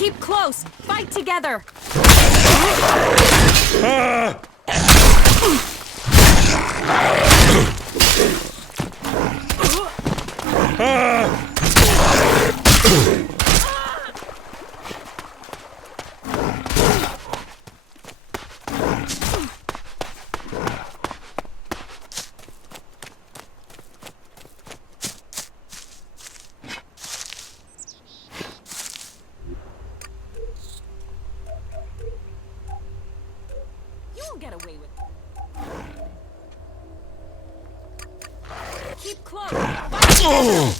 Keep close. Fight together. You won't get away with it. Keep close. Fight together.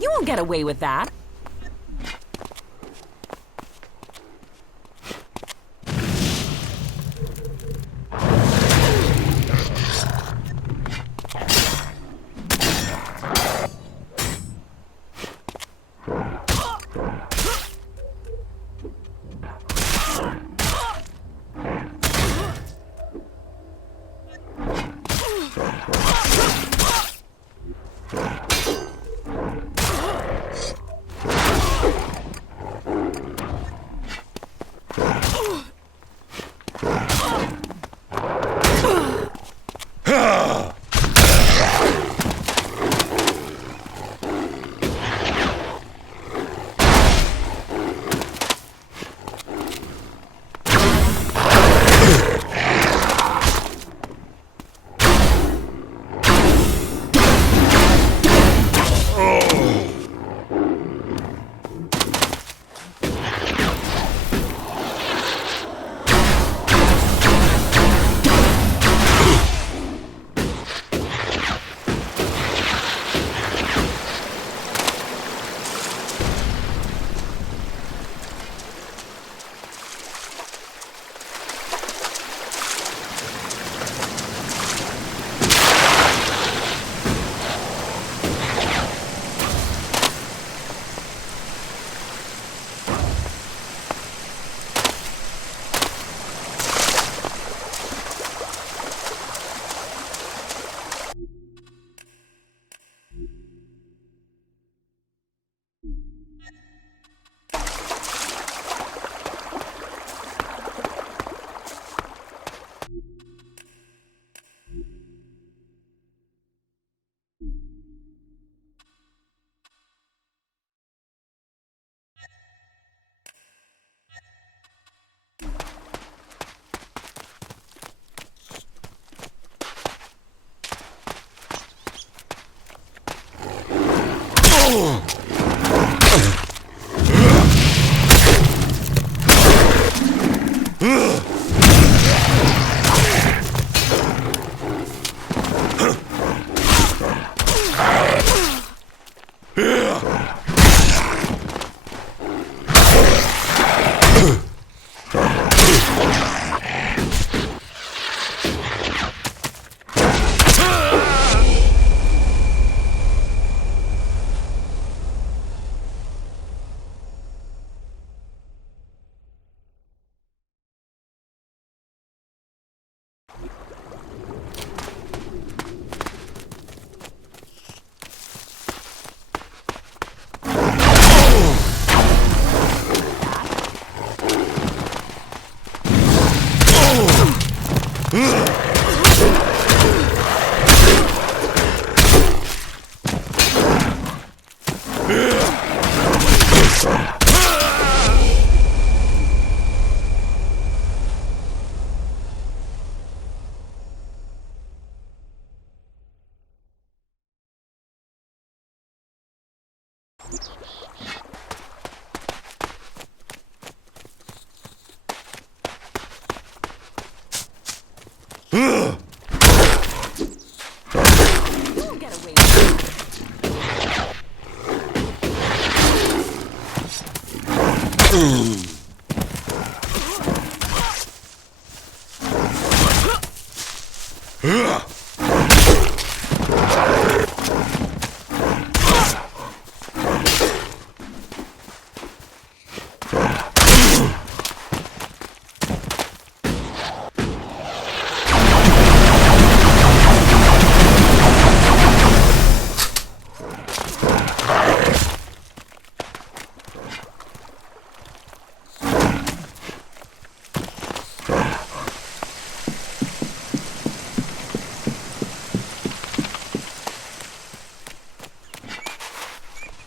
You won't get away with that.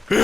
You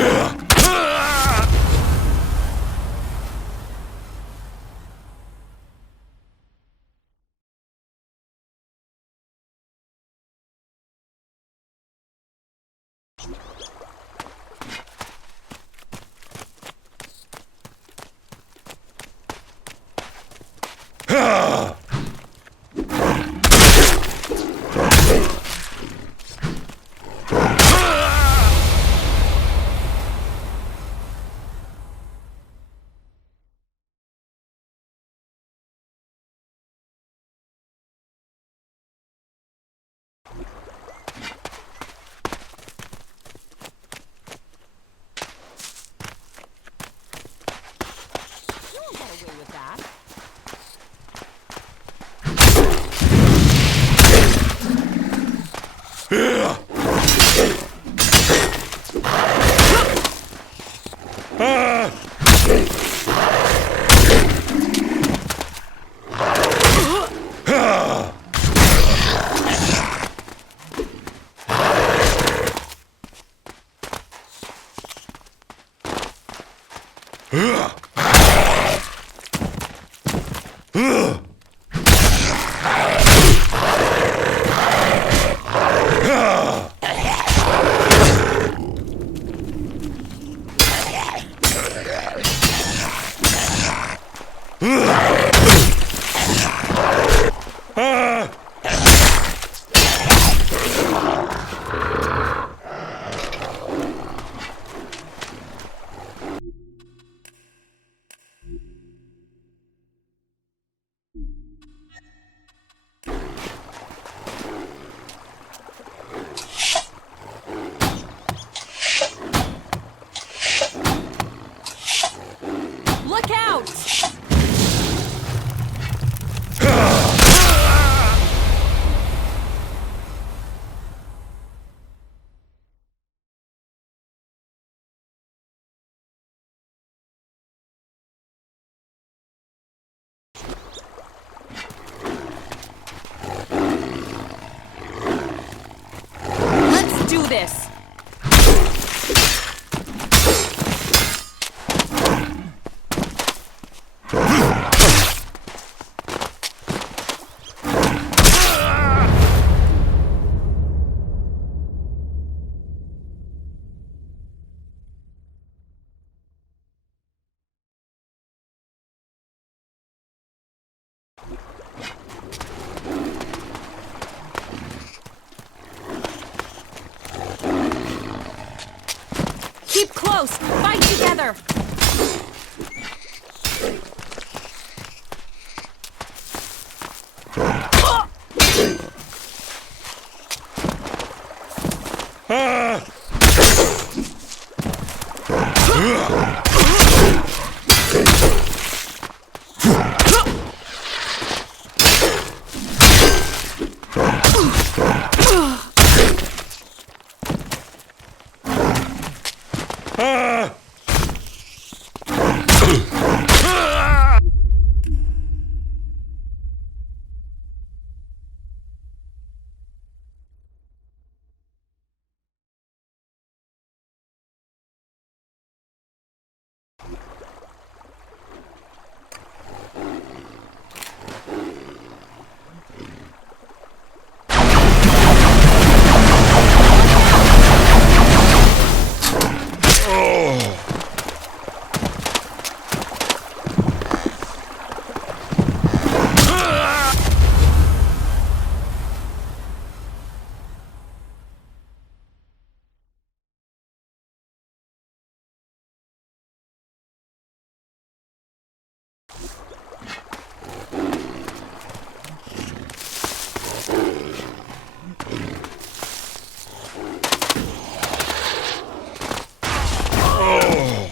won't get away with that. Look out! Let's do this! Keep close! Fight together!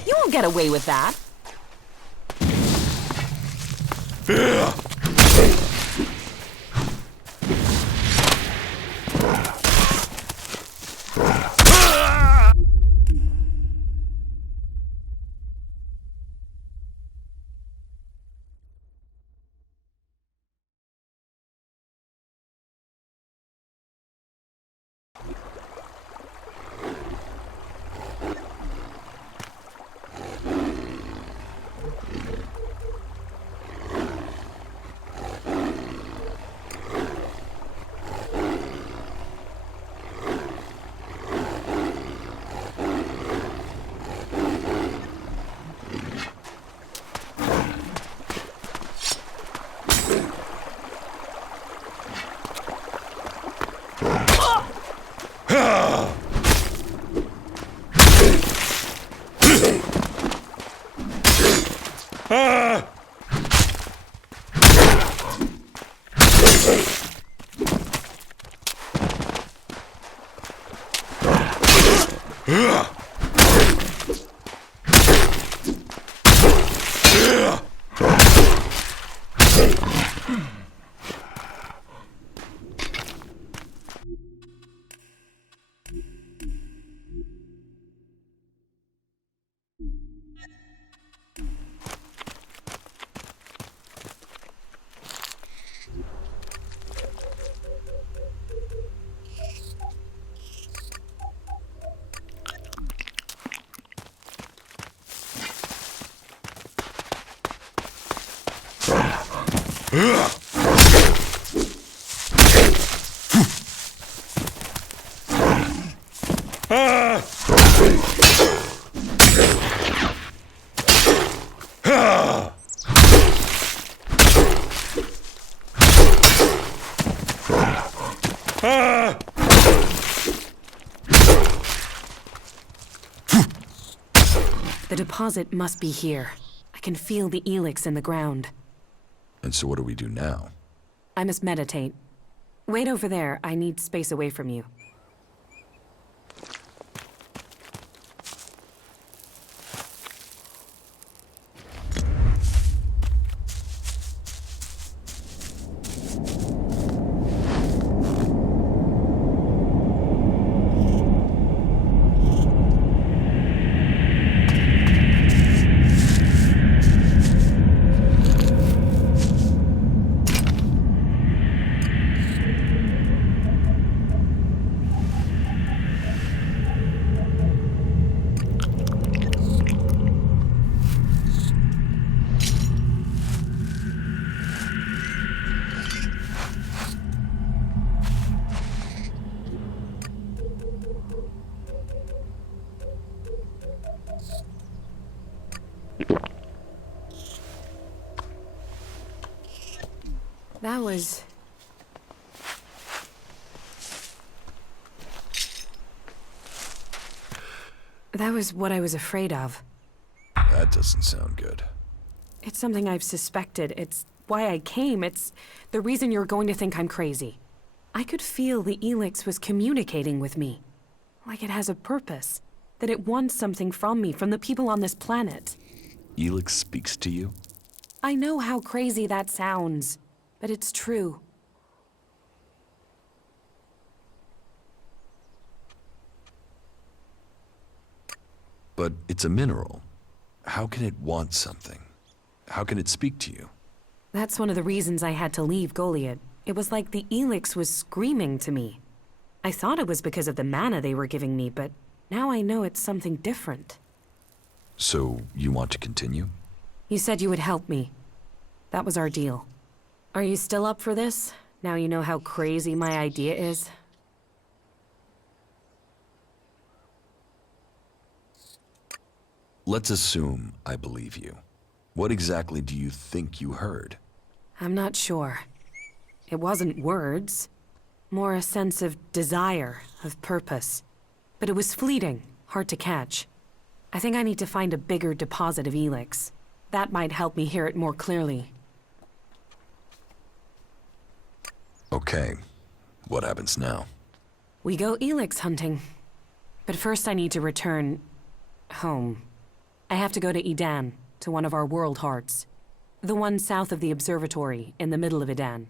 You won't get away with that. The deposit must be here. I can feel the Elex in the ground. And so what do we do now? I must meditate. Wait over there. I need space away from you. That was what I was afraid of. That doesn't sound good. It's something I've suspected. It's why I came. It's the reason you're going to think I'm crazy. I could feel the Elex was communicating with me. Like it has a purpose. That it wants something from me, from the people on this planet. Elex speaks to you? I know how crazy that sounds, but it's true. But it's a mineral. How can it want something? How can it speak to you? That's one of the reasons I had to leave Goliath. It was like the Elex was screaming to me. I thought it was because of the mana they were giving me, but now I know it's something different. So, you want to continue? You said you would help me. That was our deal. Are you still up for this? Now you know how crazy my idea is? Let's assume I believe you. What exactly do you think you heard? I'm not sure. It wasn't words. More a sense of desire, of purpose. But it was fleeting, hard to catch. I think I need to find a bigger deposit of Elex. That might help me hear it more clearly. Okay. What happens now? We go Elex hunting. But first I need to return... home. I have to go to Edan, to one of our world hearts. The one south of the observatory, in the middle of Edan.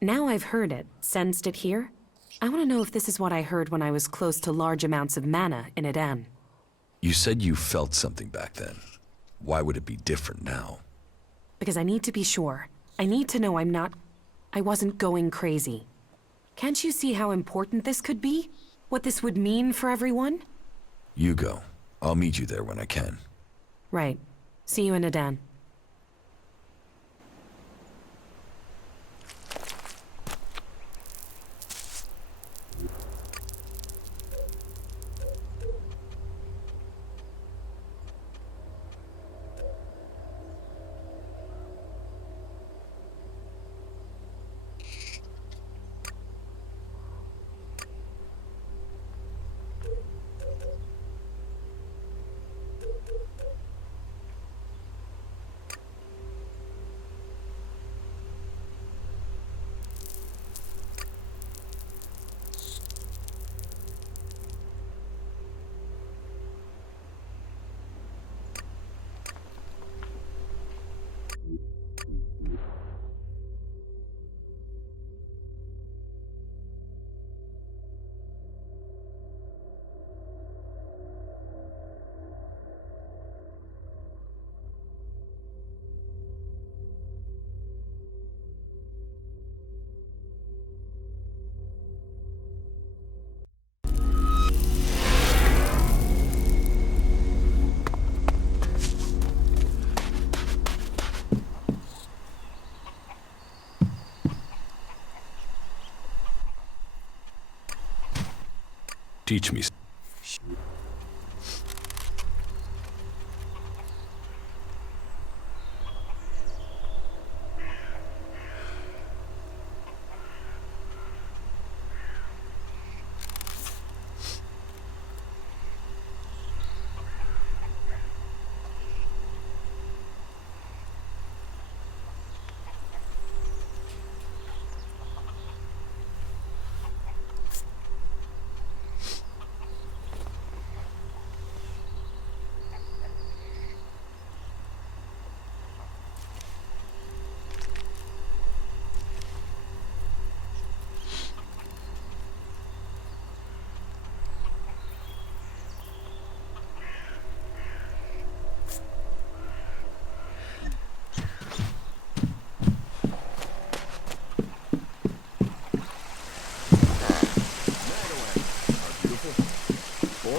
Now I've heard it, sensed it here, I want to know if this is what I heard when I was close to large amounts of mana in Edan. You said you felt something back then. Why would it be different now? Because I need to be sure. I need to know I wasn't going crazy. Can't you see how important this could be? What this would mean for everyone? You go. I'll meet you there when I can. Right. See you in Edan. Teach me.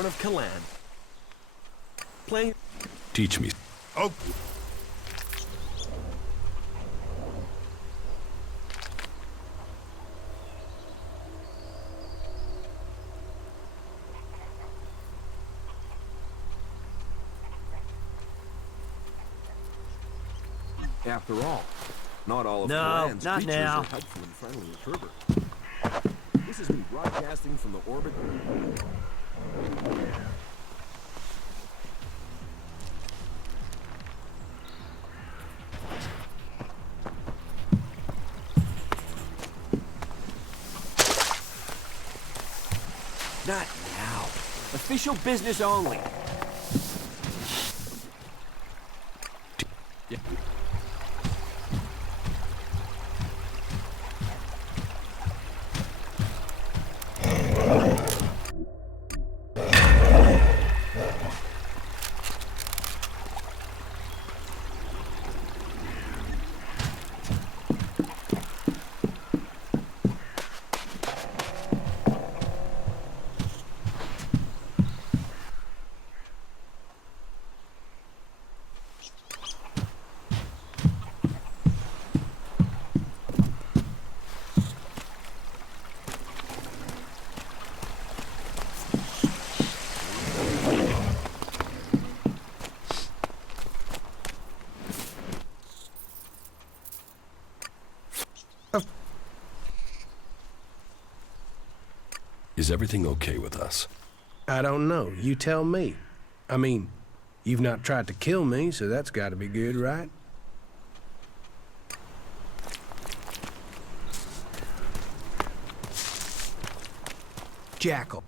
Born of Kalan. Playing. Teach me. Oh. After all, not all of No, Kalan's not creatures now. are helpful and friendly with Herbert. This is me broadcasting from the orbit. Not now. Official business only. Is everything okay with us? I don't know. You tell me. I mean, you've not tried to kill me, so that's got to be good, right? Jackal.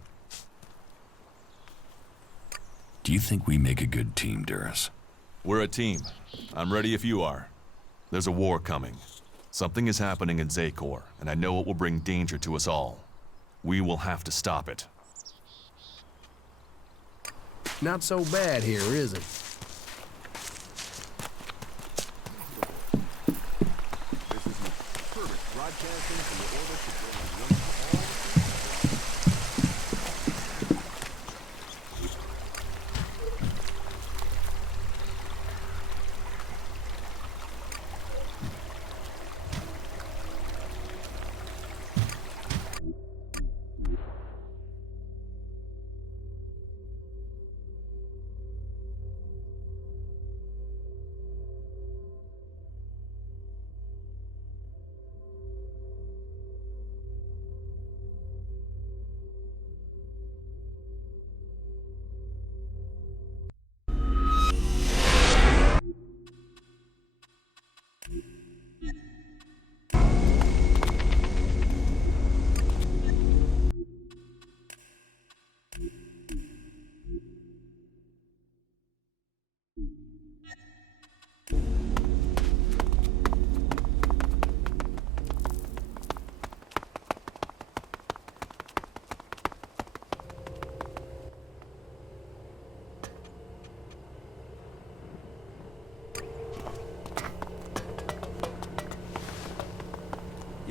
Do you think we make a good team, Duras? We're a team. I'm ready if you are. There's a war coming. Something is happening in Zakor, and I know it will bring danger to us all. We will have to stop it. Not so bad here, is it? This is me, Herbert, broadcasting from the orbit to bring you all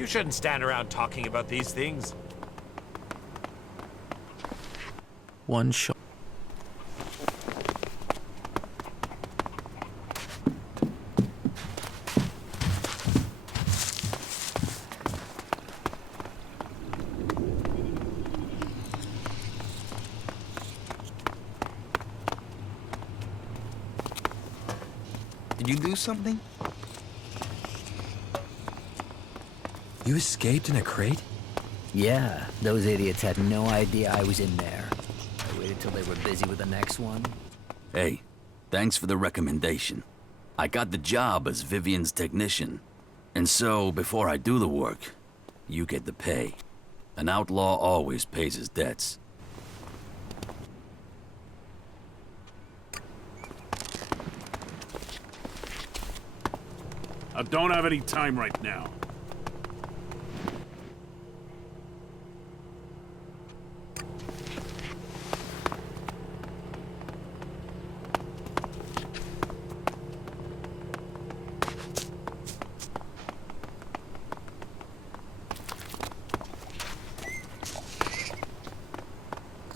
You shouldn't stand around talking about these things. One shot. Did you do something? You escaped in a crate? Yeah, those idiots had no idea I was in there. I waited till they were busy with the next one. Hey, thanks for the recommendation. I got the job as Vivian's technician. And so, before I do the work, you get the pay. An outlaw always pays his debts. I don't have any time right now.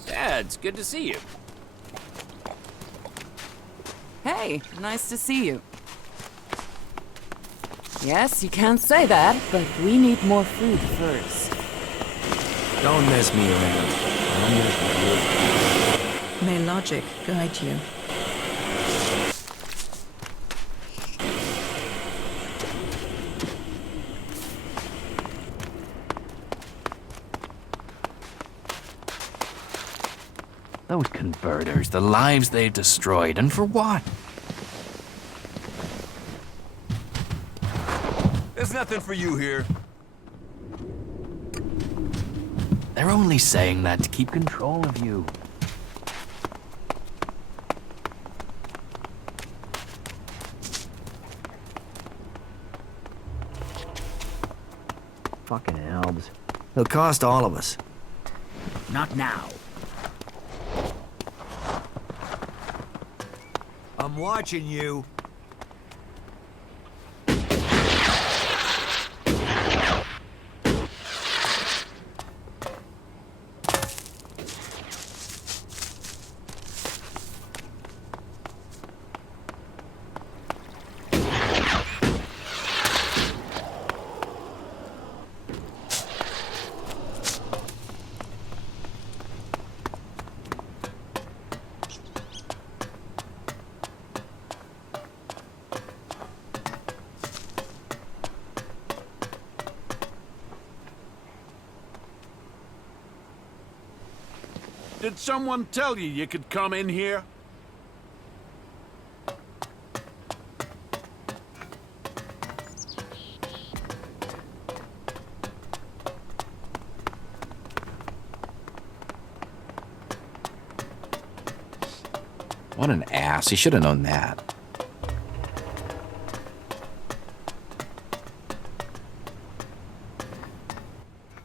Dad, it's good to see you. Hey, nice to see you. Yes, you can't say that, but we need more food first. Don't mess me around. I'll mess with you. May logic guide you. Those converters, the lives they've destroyed, and for what? There's nothing for you here. They're only saying that to keep control of you. Fucking elves. It'll cost all of us. Not now. I'm watching you. Did someone tell you could come in here? What an ass. He should have known that.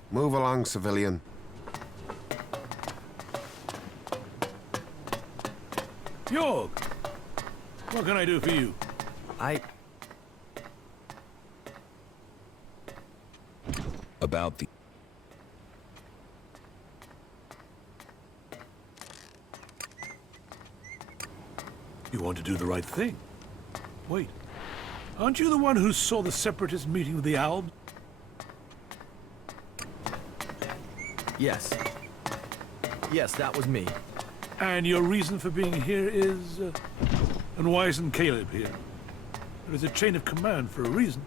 Move along, civilian. Jorg! What can I do for you? About the... You want to do the right thing. Wait. Aren't you the one who saw the Separatist meeting with the Albs? Yes. Yes, that was me. And your reason for being here is... and why isn't Caleb here? There is a chain of command for a reason.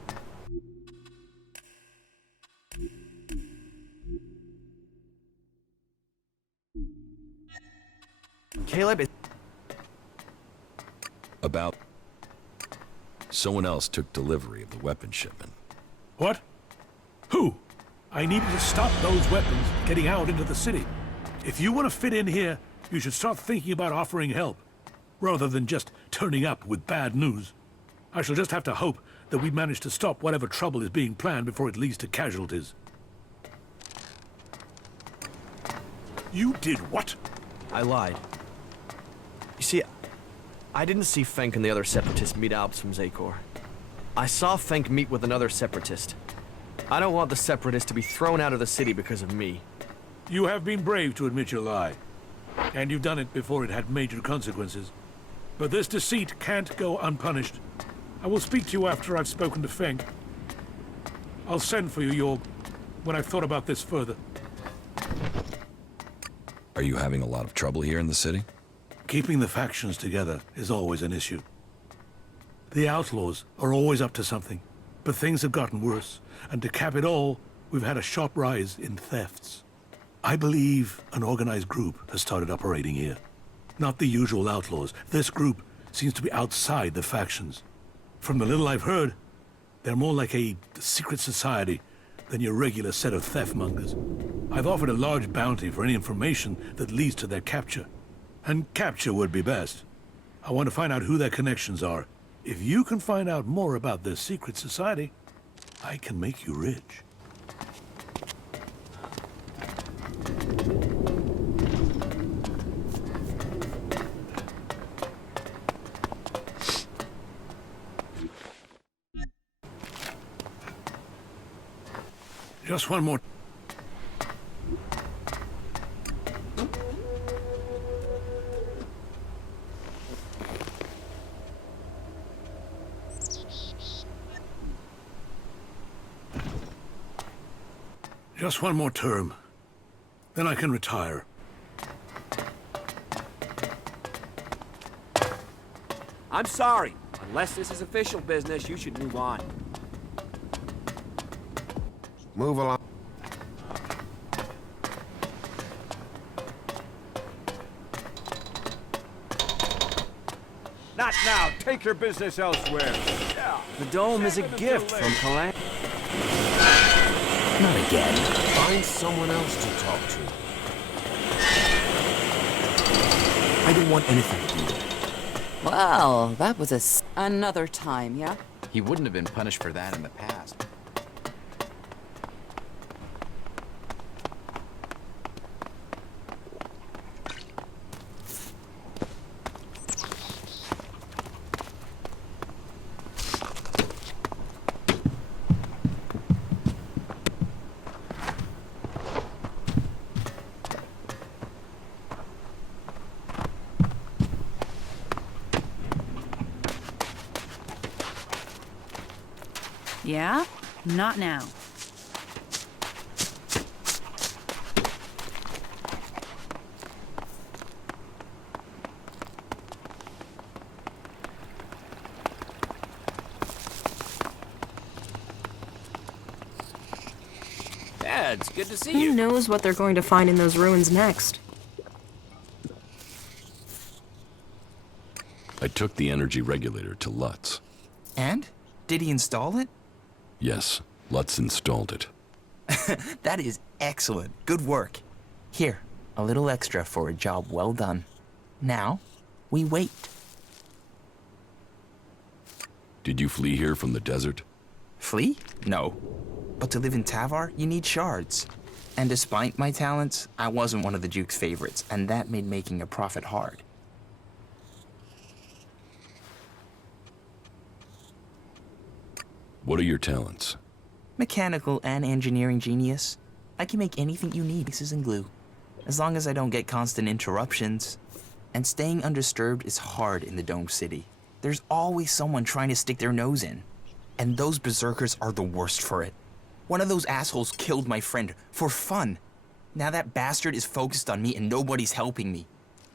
Caleb is... About... Someone else took delivery of the weapon shipment. What? Who? I needed to stop those weapons getting out into the city. If you want to fit in here, you should start thinking about offering help, rather than just turning up with bad news. I shall just have to hope that we manage to stop whatever trouble is being planned before it leads to casualties. You did what? I lied. You see, I didn't see Fenk and the other Separatists meet Alps from Zakor. I saw Fenk meet with another Separatist. I don't want the Separatists to be thrown out of the city because of me. You have been brave to admit your lie. And you've done it before it had major consequences. But this deceit can't go unpunished. I will speak to you after I've spoken to Fenk. I'll send for you, Jorg, when I've thought about this further. Are you having a lot of trouble here in the city? Keeping the factions together is always an issue. The outlaws are always up to something, but things have gotten worse, and to cap it all, we've had a sharp rise in thefts. I believe an organized group has started operating here. Not the usual outlaws. This group seems to be outside the factions. From the little I've heard, they're more like a secret society than your regular set of theft mongers. I've offered a large bounty for any information that leads to their capture. And capture would be best. I want to find out who their connections are. If you can find out more about this secret society, I can make you rich. Just one more. Just one more term. Then I can retire. I'm sorry. Unless this is official business, you should move on. Move along. Not now. Take your business elsewhere. The dome is a gift from Calamity. Not again. Find someone else to talk to. I don't want anything to do with it. Well, that was another time, yeah? He wouldn't have been punished for that in the past. Yeah? Not now. Dad, it's good to see Who you. knows what they're going to find in those ruins next? I took the energy regulator to Lutz. And? Did he install it? Yes, Lutz installed it. That is excellent. Good work. Here, a little extra for a job well done. Now, we wait. Did you flee here from the desert? Flee? No. But to live in Tavar, you need shards. And despite my talents, I wasn't one of the Duke's favorites, and that made making a profit hard. What are your talents? Mechanical and engineering genius. I can make anything you need, pieces and glue. As long as I don't get constant interruptions. And staying undisturbed is hard in the Dome City. There's always someone trying to stick their nose in. And those berserkers are the worst for it. One of those assholes killed my friend for fun. Now that bastard is focused on me and nobody's helping me.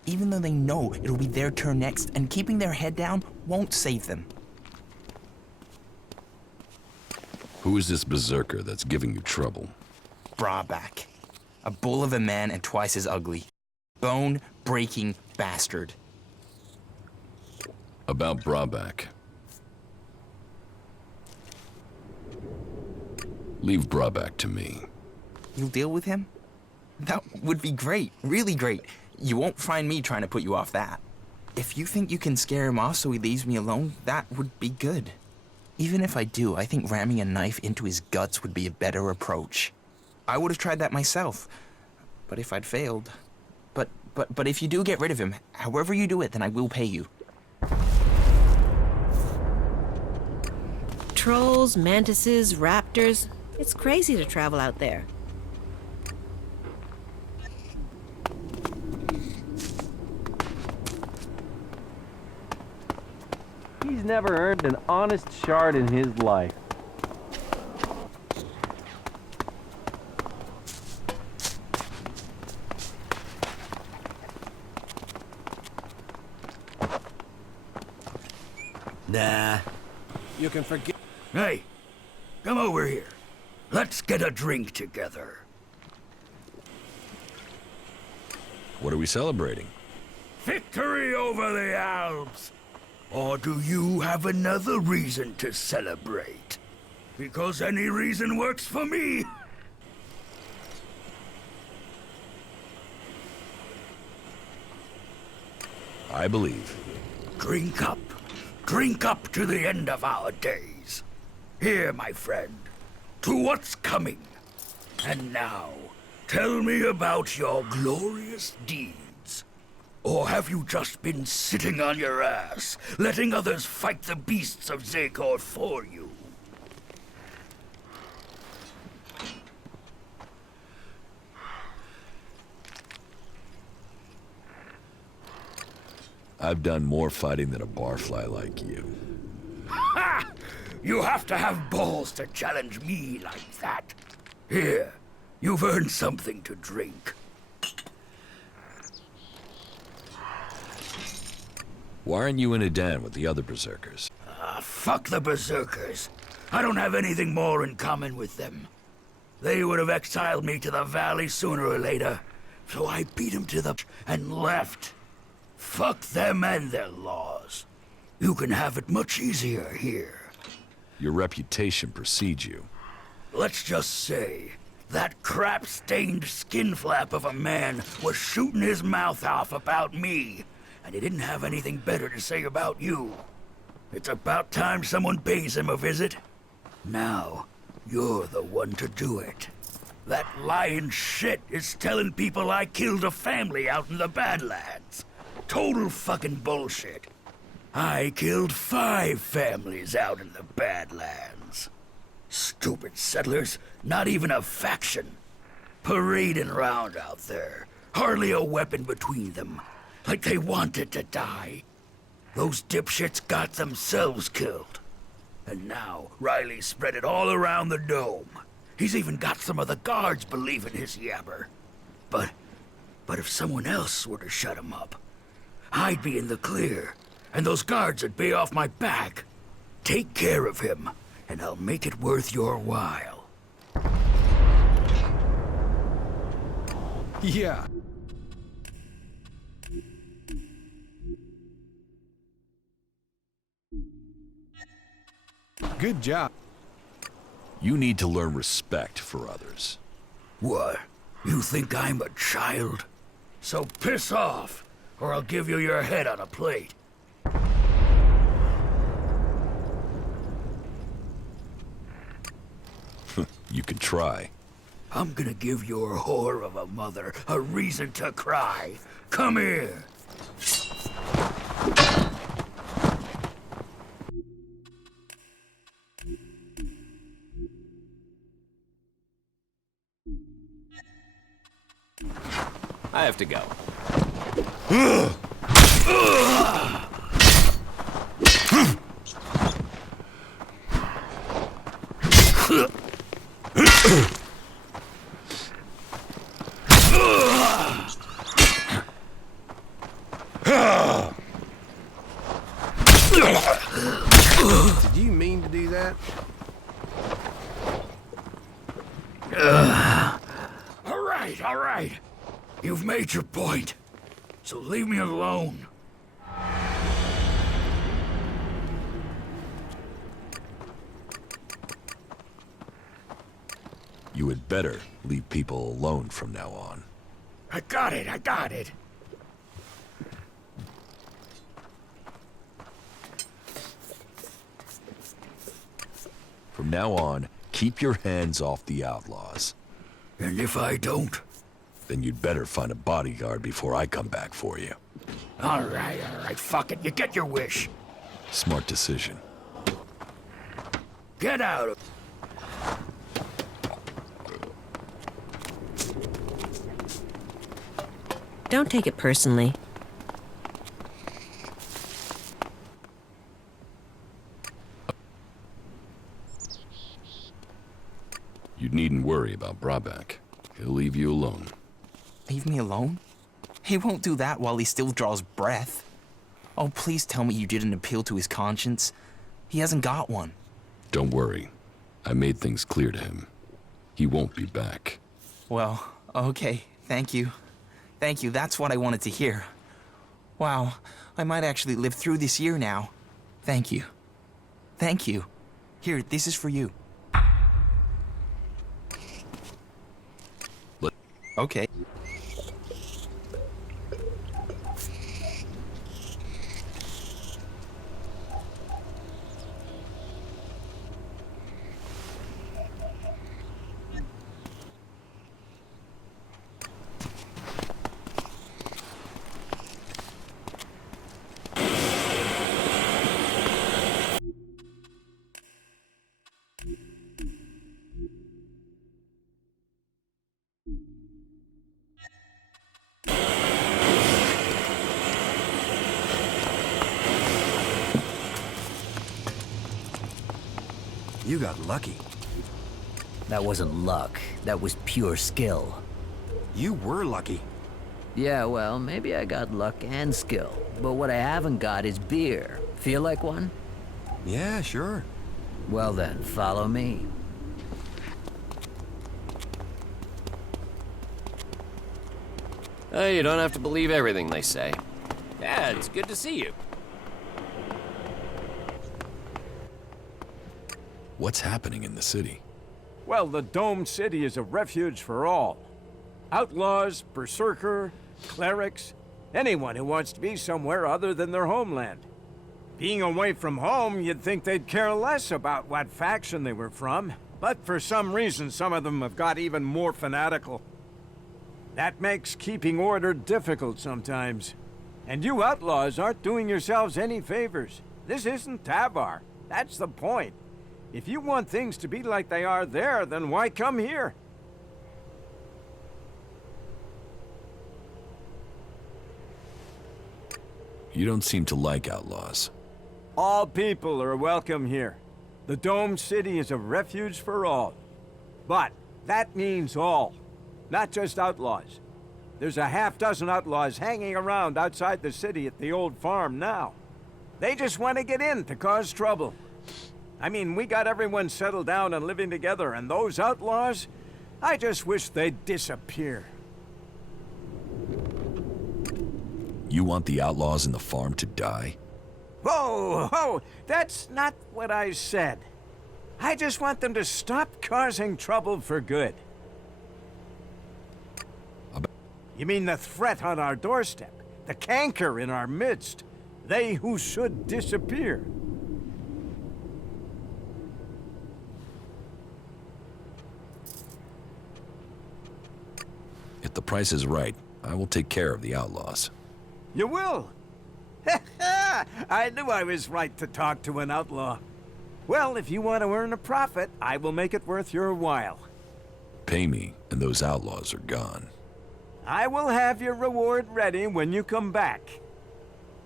Even though they know it'll be their turn next, and keeping their head down won't save them. Who is this berserker that's giving you trouble? Brabeck. A bull of a man and twice as ugly. Bone-breaking bastard. About Brabeck. Leave Brabeck to me. You'll deal with him? That would be great, really great. You won't find me trying to put you off that. If you think you can scare him off so he leaves me alone, that would be good. Even if I do, I think ramming a knife into his guts would be a better approach. I would have tried that myself, but if I'd failed... But if you do get rid of him, however you do it, then I will pay you. Trolls, mantises, raptors. It's crazy to travel out there. He's never earned an honest shard in his life. Nah. You can forget. Hey, come over here. Let's get a drink together. What are we celebrating? Victory over the Alps! Or do you have another reason to celebrate? Because any reason works for me. I believe. Drink up. Drink up to the end of our days. Here, my friend, to what's coming. And now, tell me about your glorious deeds. Or have you just been sitting on your ass, letting others fight the beasts of Zakor for you? I've done more fighting than a barfly like you. Ha! You have to have balls to challenge me like that. Here, you've earned something to drink. Why aren't you in Edan with the other berserkers? Fuck the berserkers. I don't have anything more in common with them. They would have exiled me to the valley sooner or later, so I beat them to the and left. Fuck them and their laws. You can have it much easier here. Your reputation precedes you. Let's just say, that crap-stained skinflap of a man was shooting his mouth off about me, and he didn't have anything better to say about you. It's about time someone pays him a visit. Now, you're the one to do it. That lying shit is telling people I killed a family out in the Badlands. Total fucking bullshit. I killed 5 families out in the Badlands. Stupid settlers, not even a faction. Parading around out there, hardly a weapon between them, like they wanted to die. Those dipshits got themselves killed. And now, Riley spread it all around the dome. He's even got some of the guards believing his yabber. But if someone else were to shut him up, I'd be in the clear, and those guards would be off my back. Take care of him, and I'll make it worth your while. Yeah. Good job. You need to learn respect for others. What? You think I'm a child? So piss off, or I'll give you your head on a plate. You can try. I'm gonna give your whore of a mother a reason to cry. Come here. I have to go. Did you mean to do that? All right. You've made your point, so leave me alone. You had better leave people alone from now on. I got it. From now on, keep your hands off the outlaws. And if I don't? Then you'd better find a bodyguard before I come back for you. All right, fuck it. You get your wish. Smart decision. Get out of... Don't take it personally. You needn't worry about Brabak. He'll leave you alone. Leave me alone? He won't do that while he still draws breath. Oh, please tell me you didn't appeal to his conscience. He hasn't got one. Don't worry. I made things clear to him. He won't be back. Well, okay. Thank you. Thank you. That's what I wanted to hear. Wow, I might actually live through this year now. Thank you. Thank you. Here, this is for you. Okay. You got lucky. That wasn't luck. That was pure skill. You were lucky. Yeah, well, maybe I got luck and skill. But what I haven't got is beer. Feel like one? Yeah, sure. Well then, follow me. You don't have to believe everything they say. Yeah, it's good to see you. What's happening in the city? Well, the domed city is a refuge for all. Outlaws, berserker, clerics, anyone who wants to be somewhere other than their homeland. Being away from home, you'd think they'd care less about what faction they were from, but for some reason some of them have got even more fanatical. That makes keeping order difficult sometimes. And you outlaws aren't doing yourselves any favors. This isn't Tavar. That's the point. If you want things to be like they are there, then why come here? You don't seem to like outlaws. All people are welcome here. The domed city is a refuge for all. But that means all, not just outlaws. There's a half-dozen outlaws hanging around outside the city at the old farm now. They just want to get in to cause trouble. I mean, we got everyone settled down and living together, and those outlaws, I just wish they'd disappear. You want the outlaws in the farm to die? Whoa, whoa, that's not what I said. I just want them to stop causing trouble for good. You mean the threat on our doorstep, the canker in our midst, they who should disappear? If the price is right, I will take care of the outlaws. You will? I knew I was right to talk to an outlaw. Well, if you want to earn a profit, I will make it worth your while. Pay me, and those outlaws are gone. I will have your reward ready when you come back.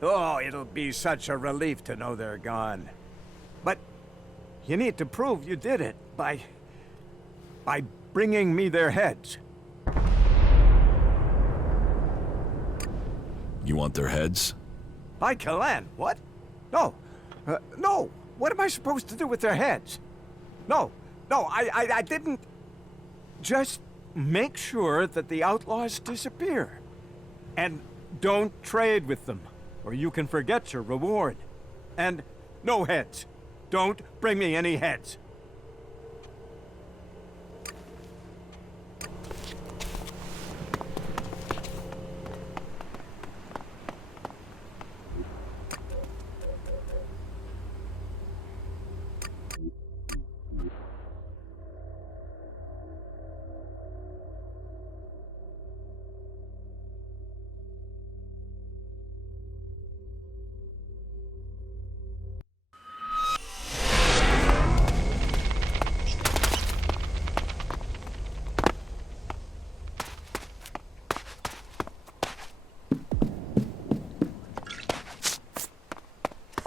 Oh, it'll be such a relief to know they're gone. But you need to prove you did it by bringing me their heads. You want their heads? By Kalan, what? No. No. What am I supposed to do with their heads? No. No, I didn't. Just make sure that the outlaws disappear. And don't trade with them, or you can forget your reward. And no heads. Don't bring me any heads.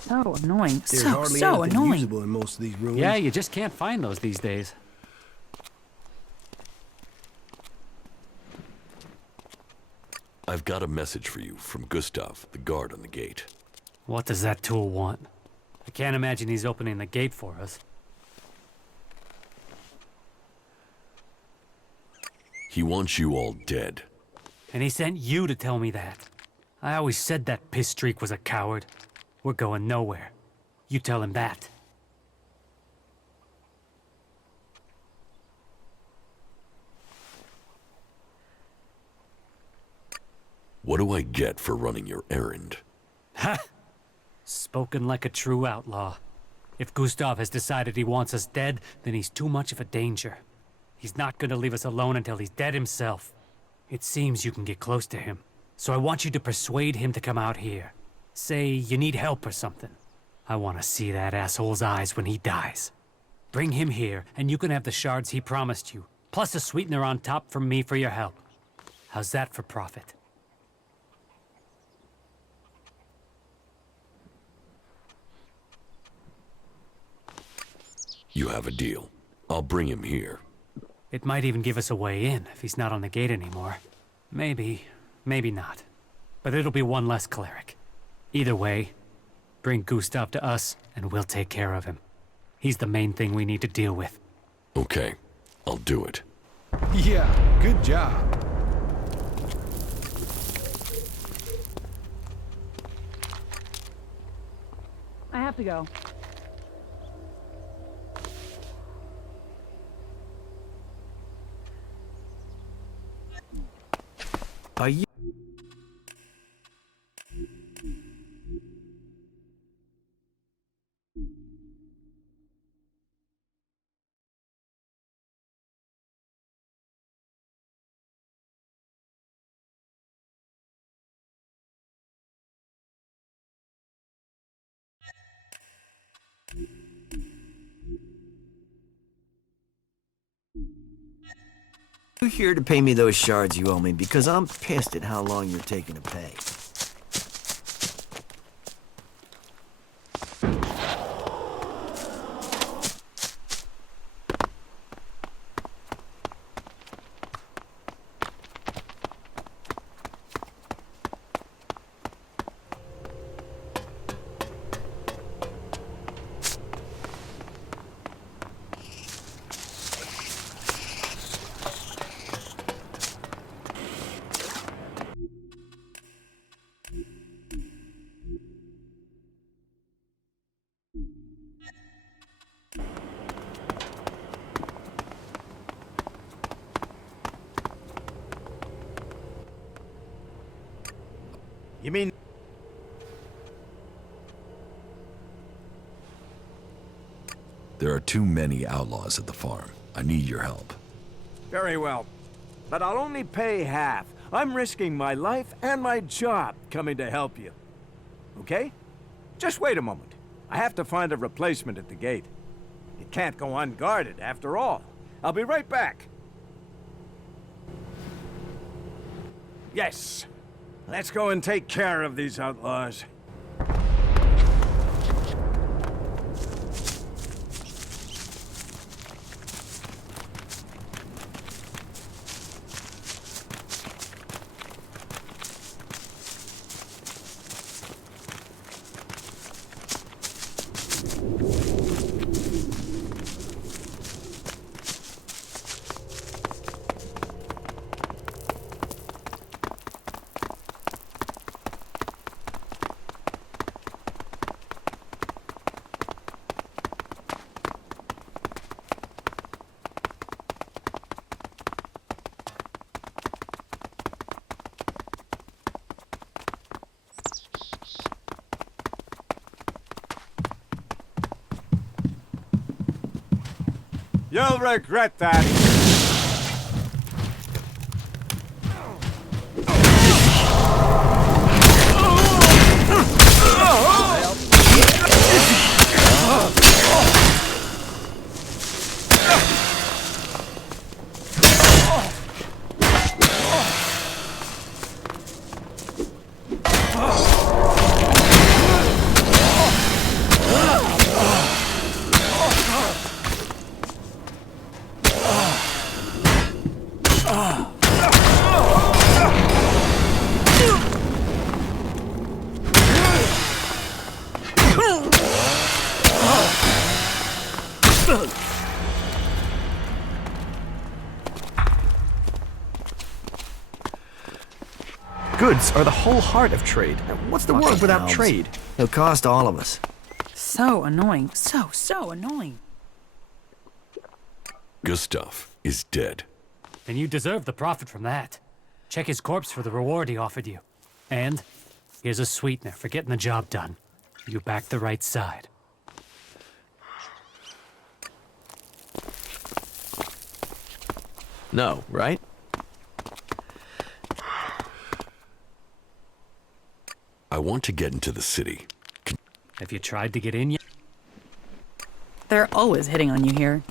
So annoying. There's So hardly anything annoying. usable in most of these ruins. Yeah, you just can't find those these days. I've got a message for you from Gustav, the guard on the gate. What does that tool want? I can't imagine he's opening the gate for us. He wants you all dead. And he sent you to tell me that. I always said that piss streak was a coward. We're going nowhere. You tell him that. What do I get for running your errand? Ha! Spoken like a true outlaw. If Gustav has decided he wants us dead, then he's too much of a danger. He's not gonna leave us alone until he's dead himself. It seems you can get close to him. So I want you to persuade him to come out here. Say you need help or something. I want to see that asshole's eyes when he dies. Bring him here, and you can have the shards he promised you, plus a sweetener on top from me for your help. How's that for profit? You have a deal. I'll bring him here. It might even give us a way in if he's not on the gate anymore. Maybe, maybe not. But it'll be one less cleric. Either way, bring Gustav to us and we'll take care of him. He's the main thing we need to deal with. Okay, I'll do it. Yeah, good job. I have to go. Are you... You here to pay me those shards you owe me, because I'm pissed at how long you're taking to pay. You mean... There are too many outlaws at the farm. I need your help. Very well. But I'll only pay half. I'm risking my life and my job coming to help you. Okay? Just wait a moment. I have to find a replacement at the gate. It can't go unguarded, after all. I'll be right back. Yes. Let's go and take care of these outlaws. You'll regret that. Goods are the whole heart of trade. What's the world without elves. trade? It'll cost all of us. So annoying. So annoying. Gustav is dead. Then you deserve the profit from that. Check his corpse for the reward he offered you. And here's a sweetener for getting the job done. You backed the right side. No, right? I want to get into the city. Have you tried to get in yet? They're always hitting on you here.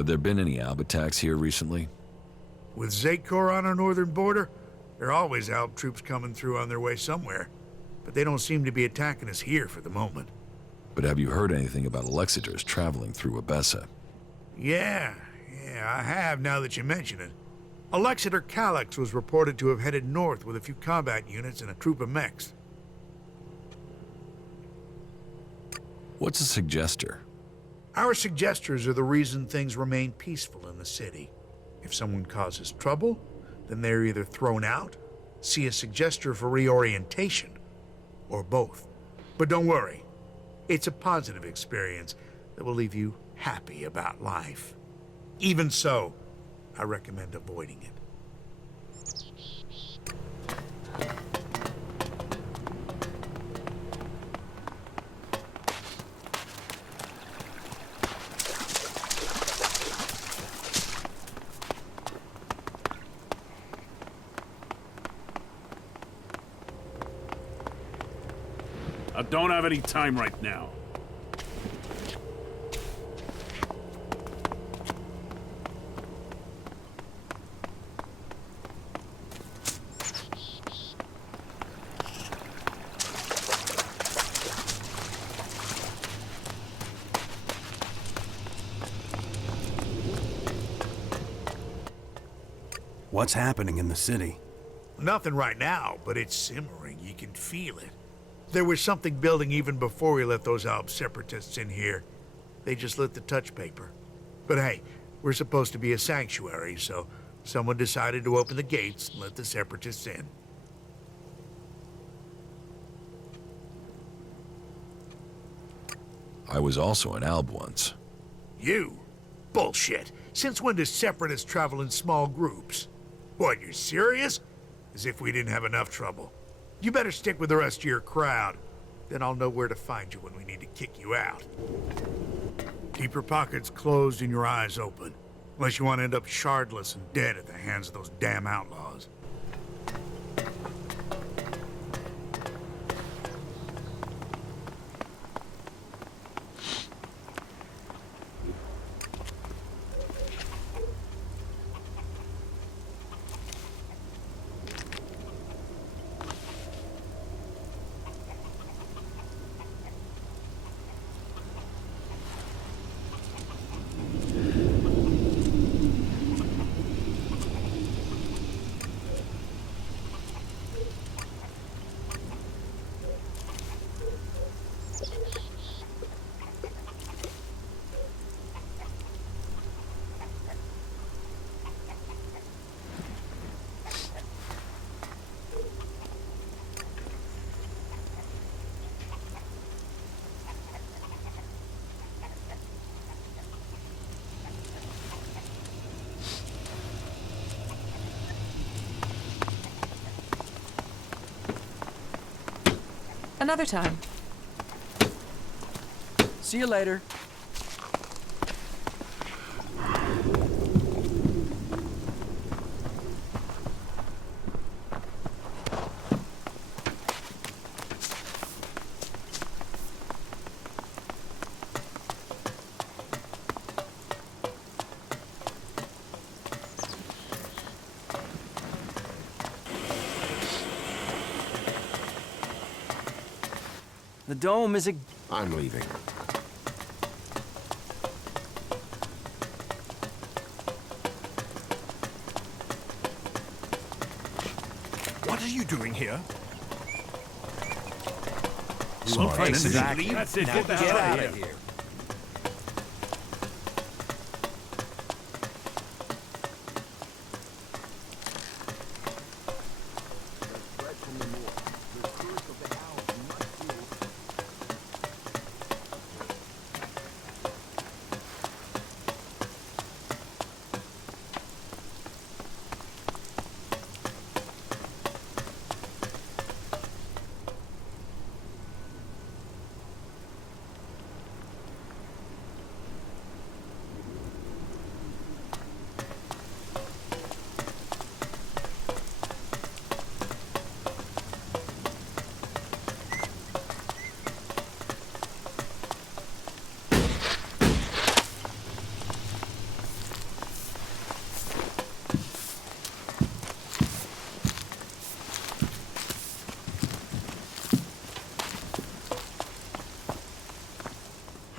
Have there been any Alb attacks here recently? With Zakor on our northern border, there are always Alb troops coming through on their way somewhere. But they don't seem to be attacking us here for the moment. But have you heard anything about Alexiters traveling through Abessa? Yeah, I have now that you mention it. Alexiter Calyx was reported to have headed north with a few combat units and a troop of mechs. What's a suggester? Our suggesters are the reason things remain peaceful in the city. If someone causes trouble, then they're either thrown out, see a suggester for reorientation, or both. But don't worry, it's a positive experience that will leave you happy about life. Even so, I recommend avoiding it. I don't have any time right now. What's happening in the city? Nothing right now, but it's simmering. You can feel it. There was something building even before we let those Alb separatists in here. They just lit the touch paper. But hey, we're supposed to be a sanctuary, so someone decided to open the gates and let the separatists in. I was also an Alb once. You? Bullshit. Since when do separatists travel in small groups? What, you're serious? As if we didn't have enough trouble. You better stick with the rest of your crowd. Then I'll know where to find you when we need to kick you out. Keep your pockets closed and your eyes open. Unless you want to end up shardless and dead at the hands of those damn outlaws. Another time. See you later. The dome is a... I'm leaving. What are you doing here? Sorry, Exactly. That's it. Now Get the hell out of here.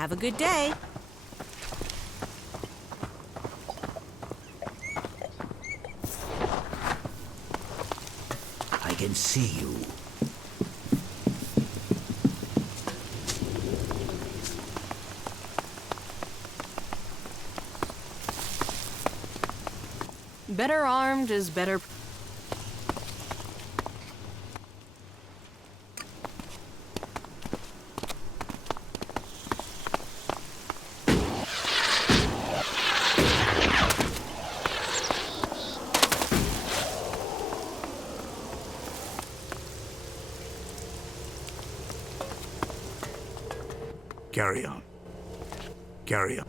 Have a good day. I can see you. Better armed is better. Carry on. Carry on.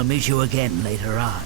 I'll meet you again later on.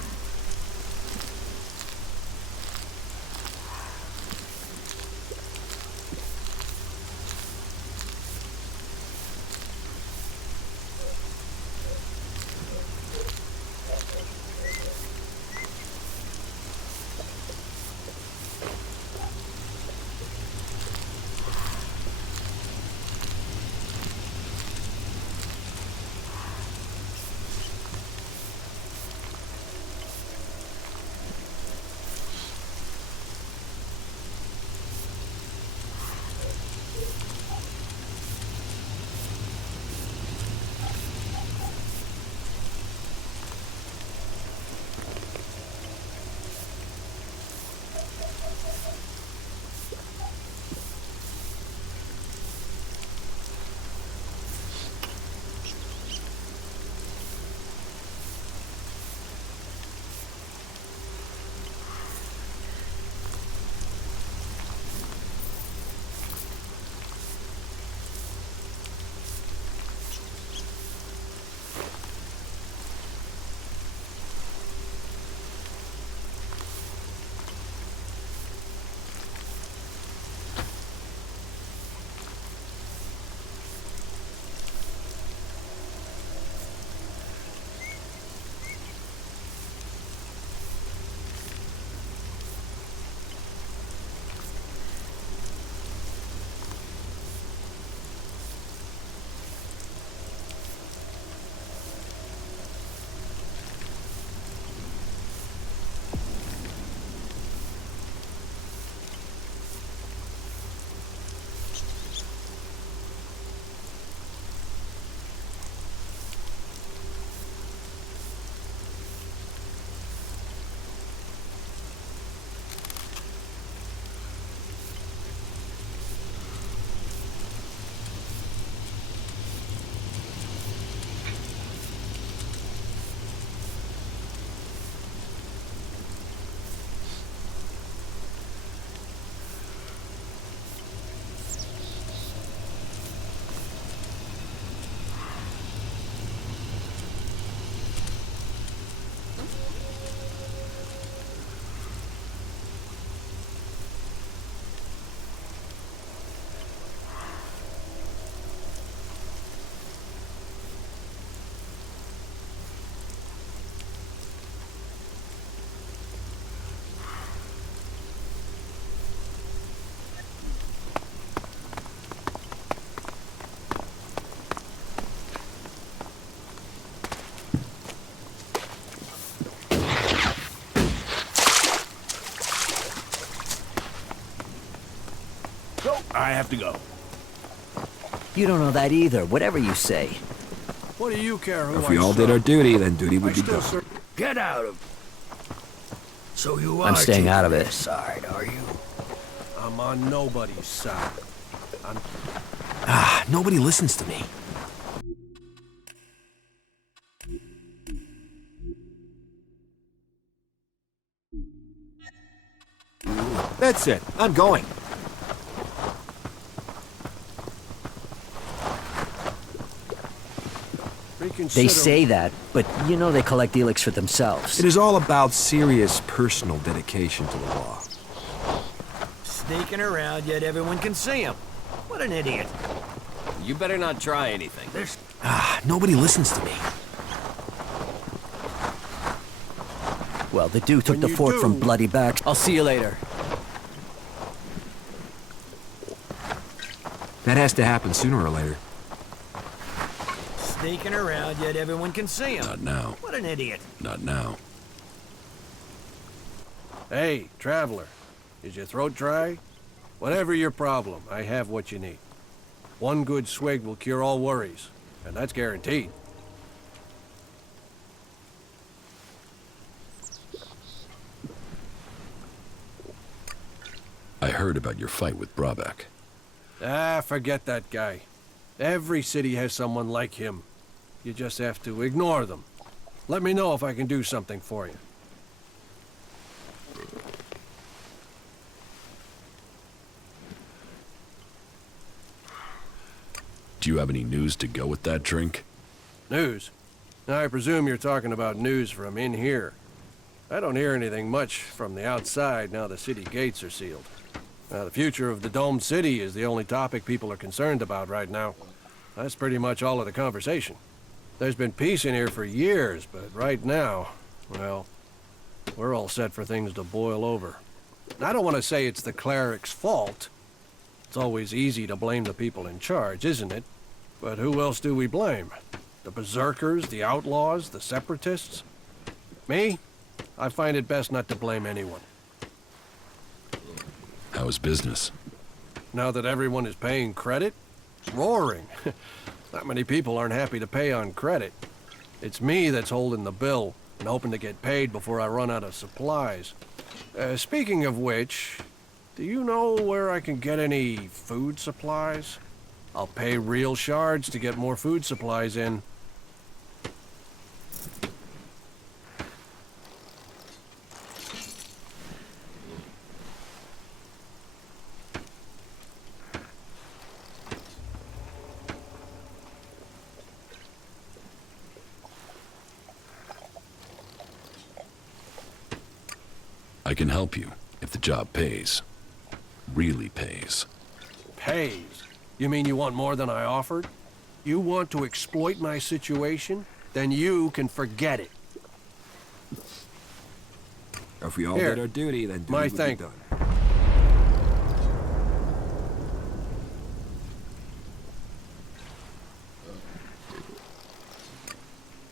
So, I have to go. You don't know that either, whatever you say. What do you care who If we all did our duty, then duty would be done. Get out of... So you are I'm staying out of taking it. his side, are you? I'm on nobody's side. Nobody listens to me. That's it. I'm going. They say that, but you know they collect Elex for themselves. It is all about serious personal dedication to the law. Sneaking around, yet everyone can see him. What an idiot. You better not try anything. Nobody listens to me. Well, the dude took the fort from bloody back. I'll see you later. That has to happen sooner or later. Sneaking around, yet everyone can see him. Not now. What an idiot. Not now. Hey, traveler. Is your throat dry? Whatever your problem, I have what you need. One good swig will cure all worries, and that's guaranteed. I heard about your fight with Brabeck. Forget that guy. Every city has someone like him. You just have to ignore them. Let me know if I can do something for you. Do you have any news to go with that drink? News? Now, I presume you're talking about news from in here. I don't hear anything much from the outside now the city gates are sealed. Now, the future of the domed city is the only topic people are concerned about right now. That's pretty much all of the conversation. There's been peace in here for years, but right now, well, we're all set for things to boil over. I don't want to say it's the cleric's fault. It's always easy to blame the people in charge, isn't it? But who else do we blame? The berserkers, the outlaws, the separatists? Me? I find it best not to blame anyone. How is business? Now that everyone is paying credit? Roaring. Not many people aren't happy to pay on credit. It's me that's holding the bill and hoping to get paid before I run out of supplies. Speaking of which, do you know where I can get any food supplies? I'll pay real shards to get more food supplies in. I can help you, if the job pays. Really pays. Pays? You mean you want more than I offered? You want to exploit my situation? Then you can forget it. If we all Here, did our duty, then duty my would be thank- done.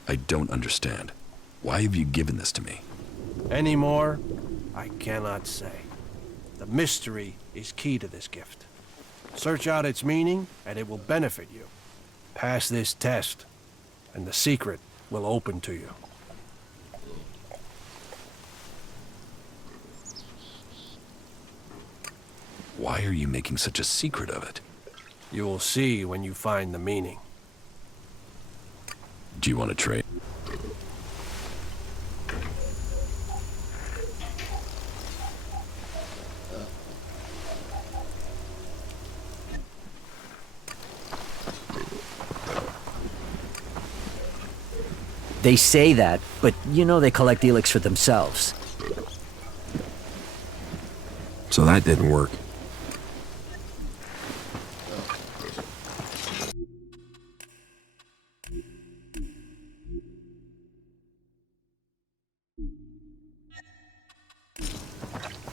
I don't understand. Why have you given this to me? Any more? I cannot say. The mystery is key to this gift. Search out its meaning, and it will benefit you. Pass this test, and the secret will open to you. Why are you making such a secret of it? You will see when you find the meaning. Do you want to trade? They say that, but you know they collect Elex for themselves. So that didn't work.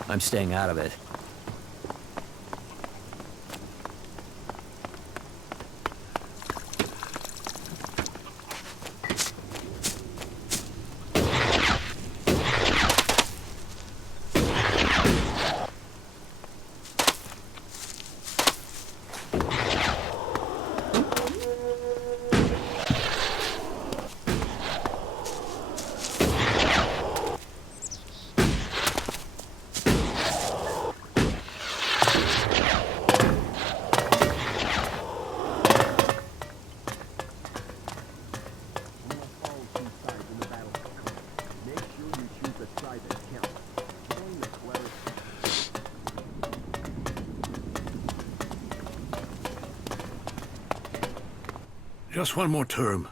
I'm staying out of it. Just one more term.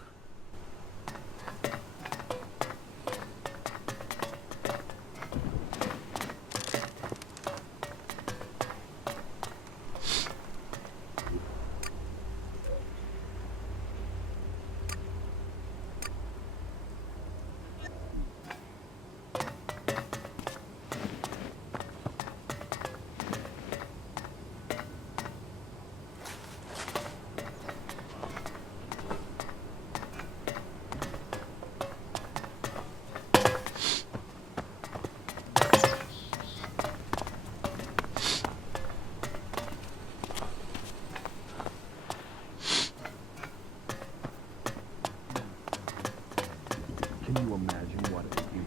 Can you imagine what it is to you?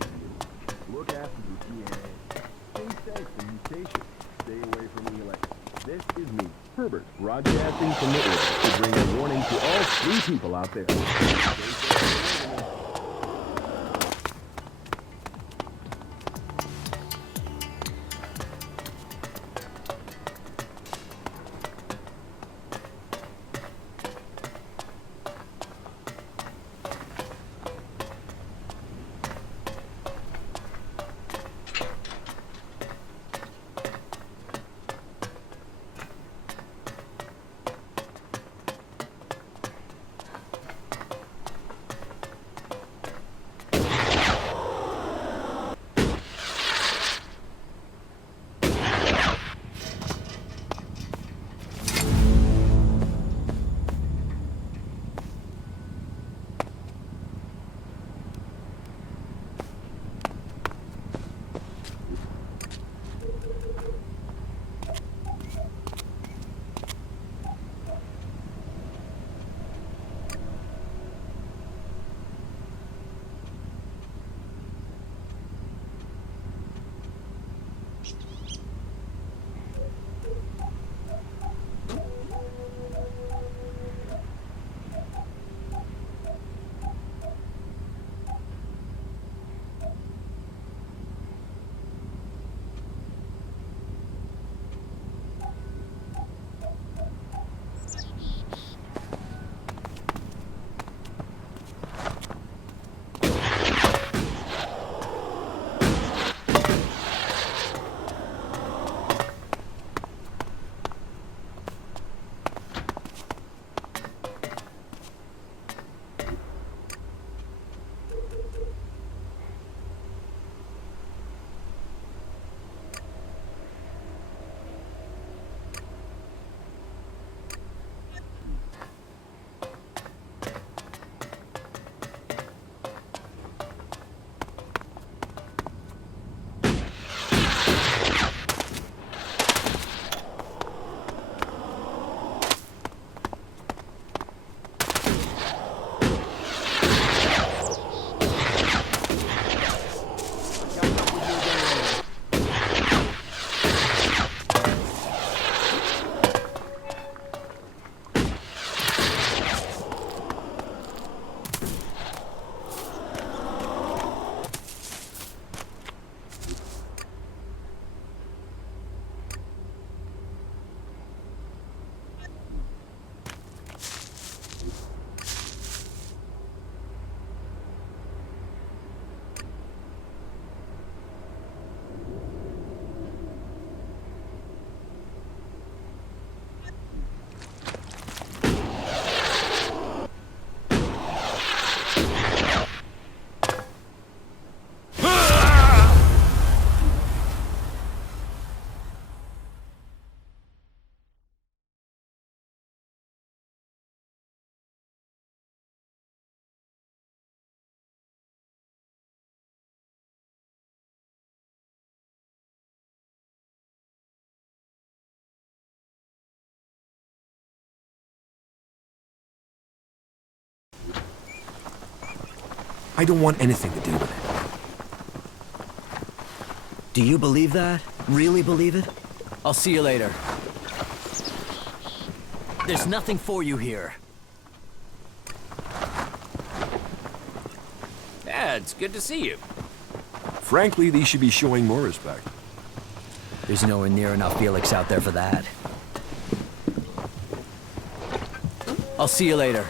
Look after the DNA. Stay safe and be patient. Stay away from Elex. This is me, Herbert, broadcasting from the Earth to bring a warning to all 3 people out there. Stay safe. I don't want anything to do with it. Do you believe that? Really believe it? I'll see you later. There's nothing for you here. Yeah, it's good to see you. Frankly, these should be showing more respect. There's nowhere near enough Felix out there for that. I'll see you later.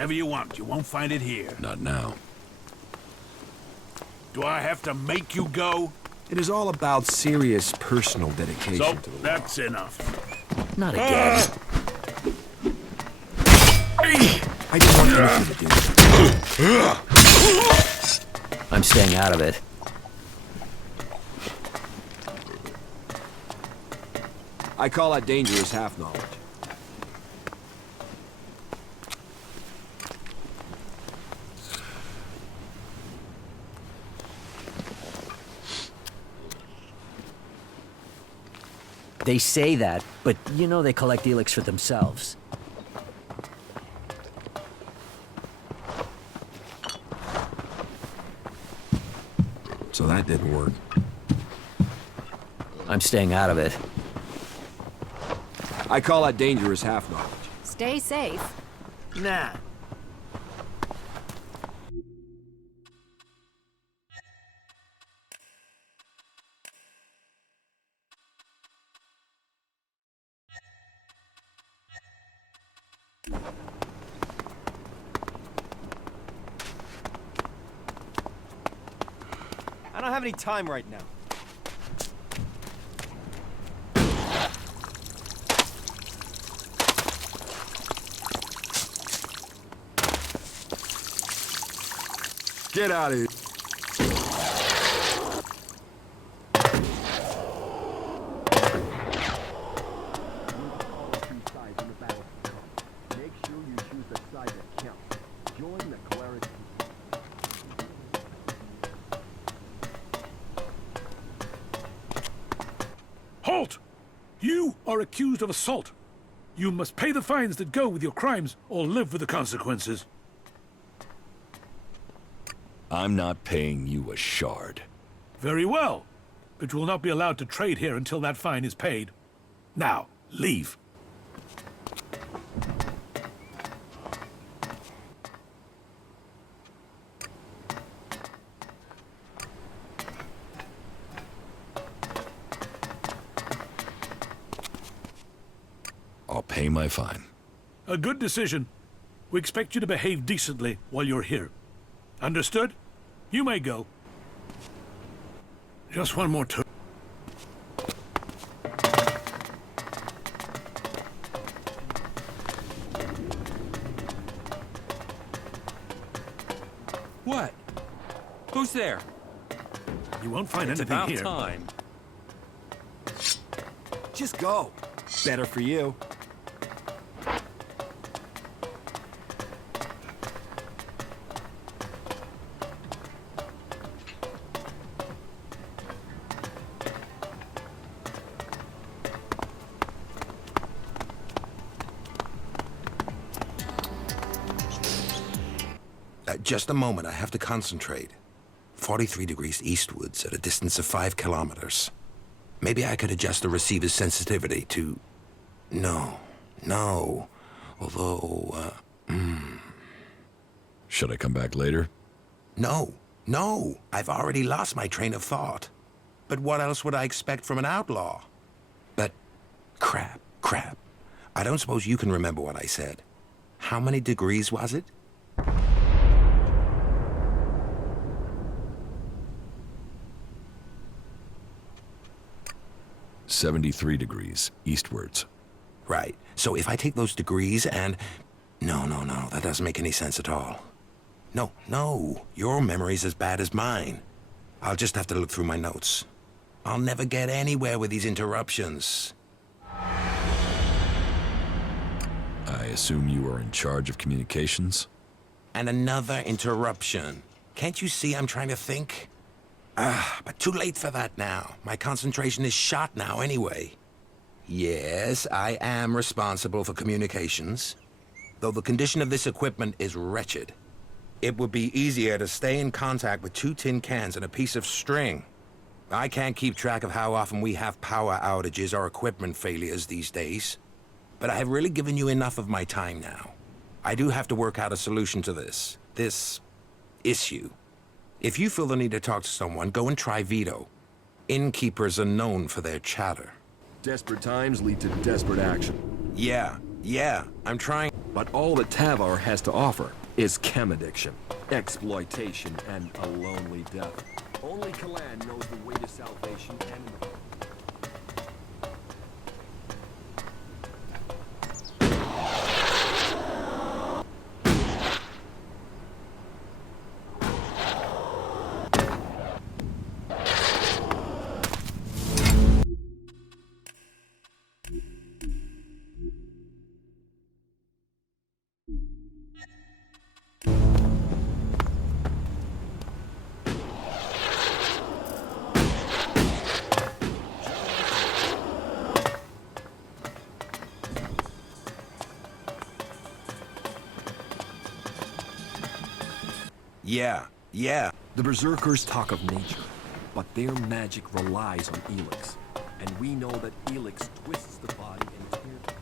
Whatever you want, you won't find it here. Not now. Do I have to make you go? It is all about serious personal dedication So, to the law. that's enough. Not again. I didn't want anything to do. I'm staying out of it. I call that dangerous half-knowledge. They say that, but you know they collect Elex for themselves. So that didn't work. I'm staying out of it. I call that dangerous half-knowledge. Stay safe. Nah. I don't have any time right now. Get out of here. Make sure you choose the side that counts. Join the cleric. Halt! You are accused of assault. You must pay the fines that go with your crimes or live with the consequences. I'm not paying you a shard. Very well, but you will not be allowed to trade here until that fine is paid. Now, leave. I'll pay my fine. A good decision. We expect you to behave decently while you're here. Understood? You may go. Just one more turn. What? Who's there? You won't find anything about here. Time. Just go. Better for you. Just a moment, I have to concentrate. 43 degrees eastwards at a distance of 5 kilometers. Maybe I could adjust the receiver's sensitivity to... No. Although, Should I come back later? No. I've already lost my train of thought. But what else would I expect from an outlaw? But, crap. I don't suppose you can remember what I said. How many degrees was it? "73 degrees eastwards." Right. So if I take those degrees and... No, that doesn't make any sense at all. No, your memory's as bad as mine. I'll just have to look through my notes. I'll never get anywhere with these interruptions. I assume you are in charge of communications? And another interruption. Can't you see I'm trying to think? But too late for that now. My concentration is shot now anyway. Yes, I am responsible for communications. Though the condition of this equipment is wretched. It would be easier to stay in contact with 2 tin cans and a piece of string. I can't keep track of how often we have power outages or equipment failures these days. But I have really given you enough of my time now. I do have to work out a solution to this issue. If you feel the need to talk to someone, go and try Vito. Innkeepers are known for their chatter. Desperate times lead to desperate action. Yeah, I'm trying... But all that Tavar has to offer is chem addiction, exploitation, and a lonely death. Only Kalan knows the way to salvation and... Yeah. The Berserkers talk of nature, but their magic relies on Elex. And we know that Elex twists the body and tears...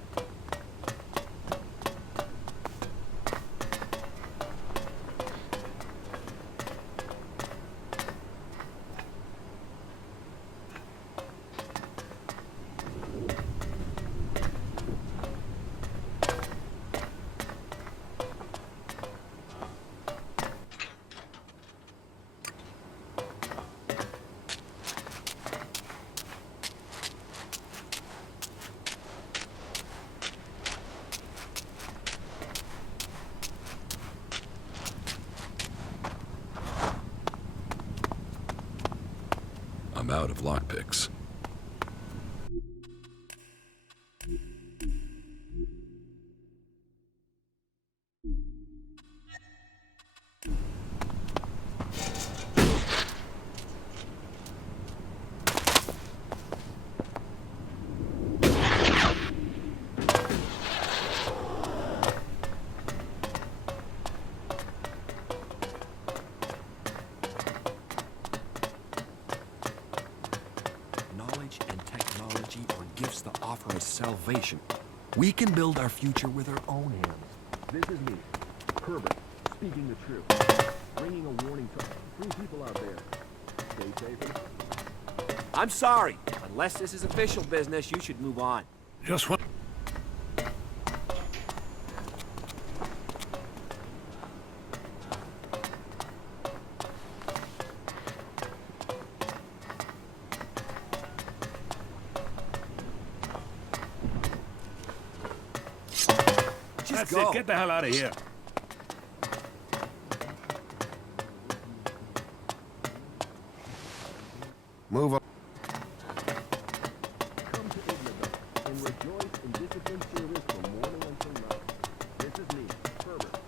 I'm out of lockpicks. Gifts that offer us salvation. We can build our future with our own hands. This is me, Herbert, speaking the truth. Bringing a warning to three people out there. Stay safe. I'm sorry. Unless this is official business, you should move on. Just one. That's it. Get the hell out of here. Move on. Come to Ignabel and rejoice in disciplined service from morning until night. This is me, Herbert.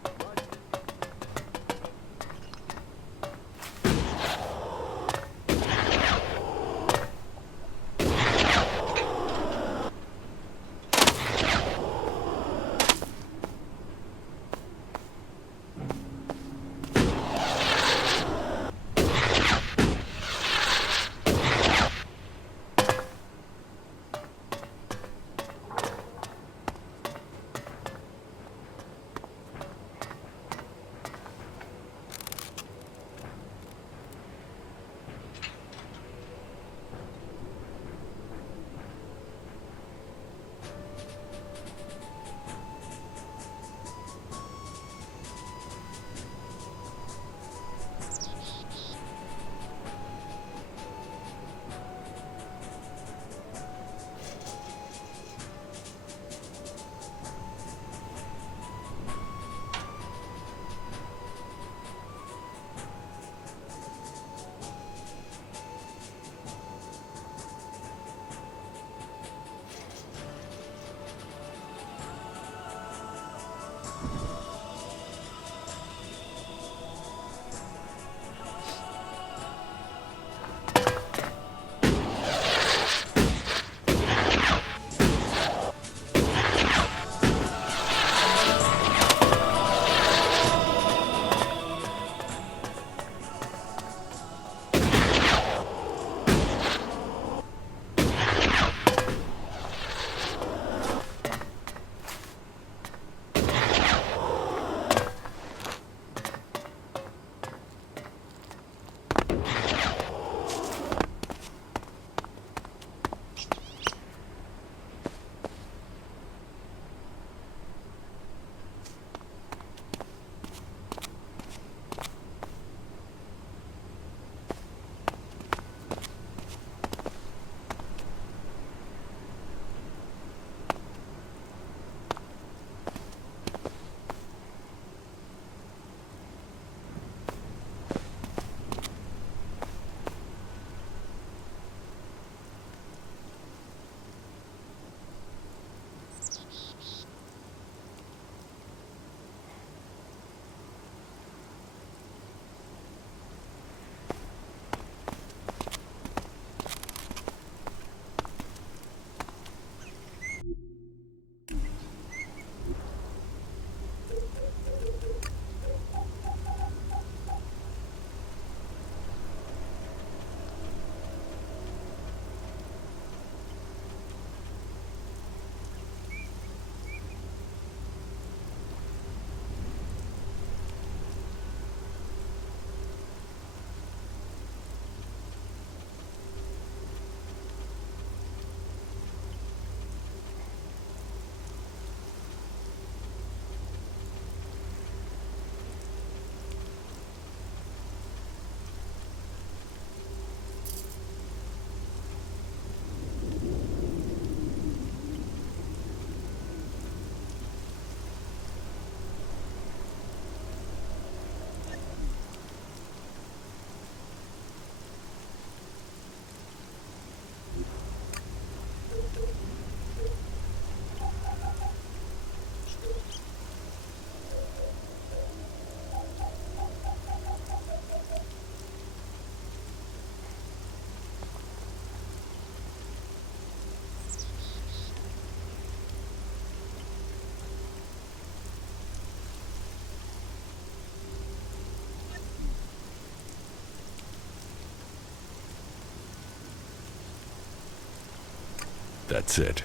That's it.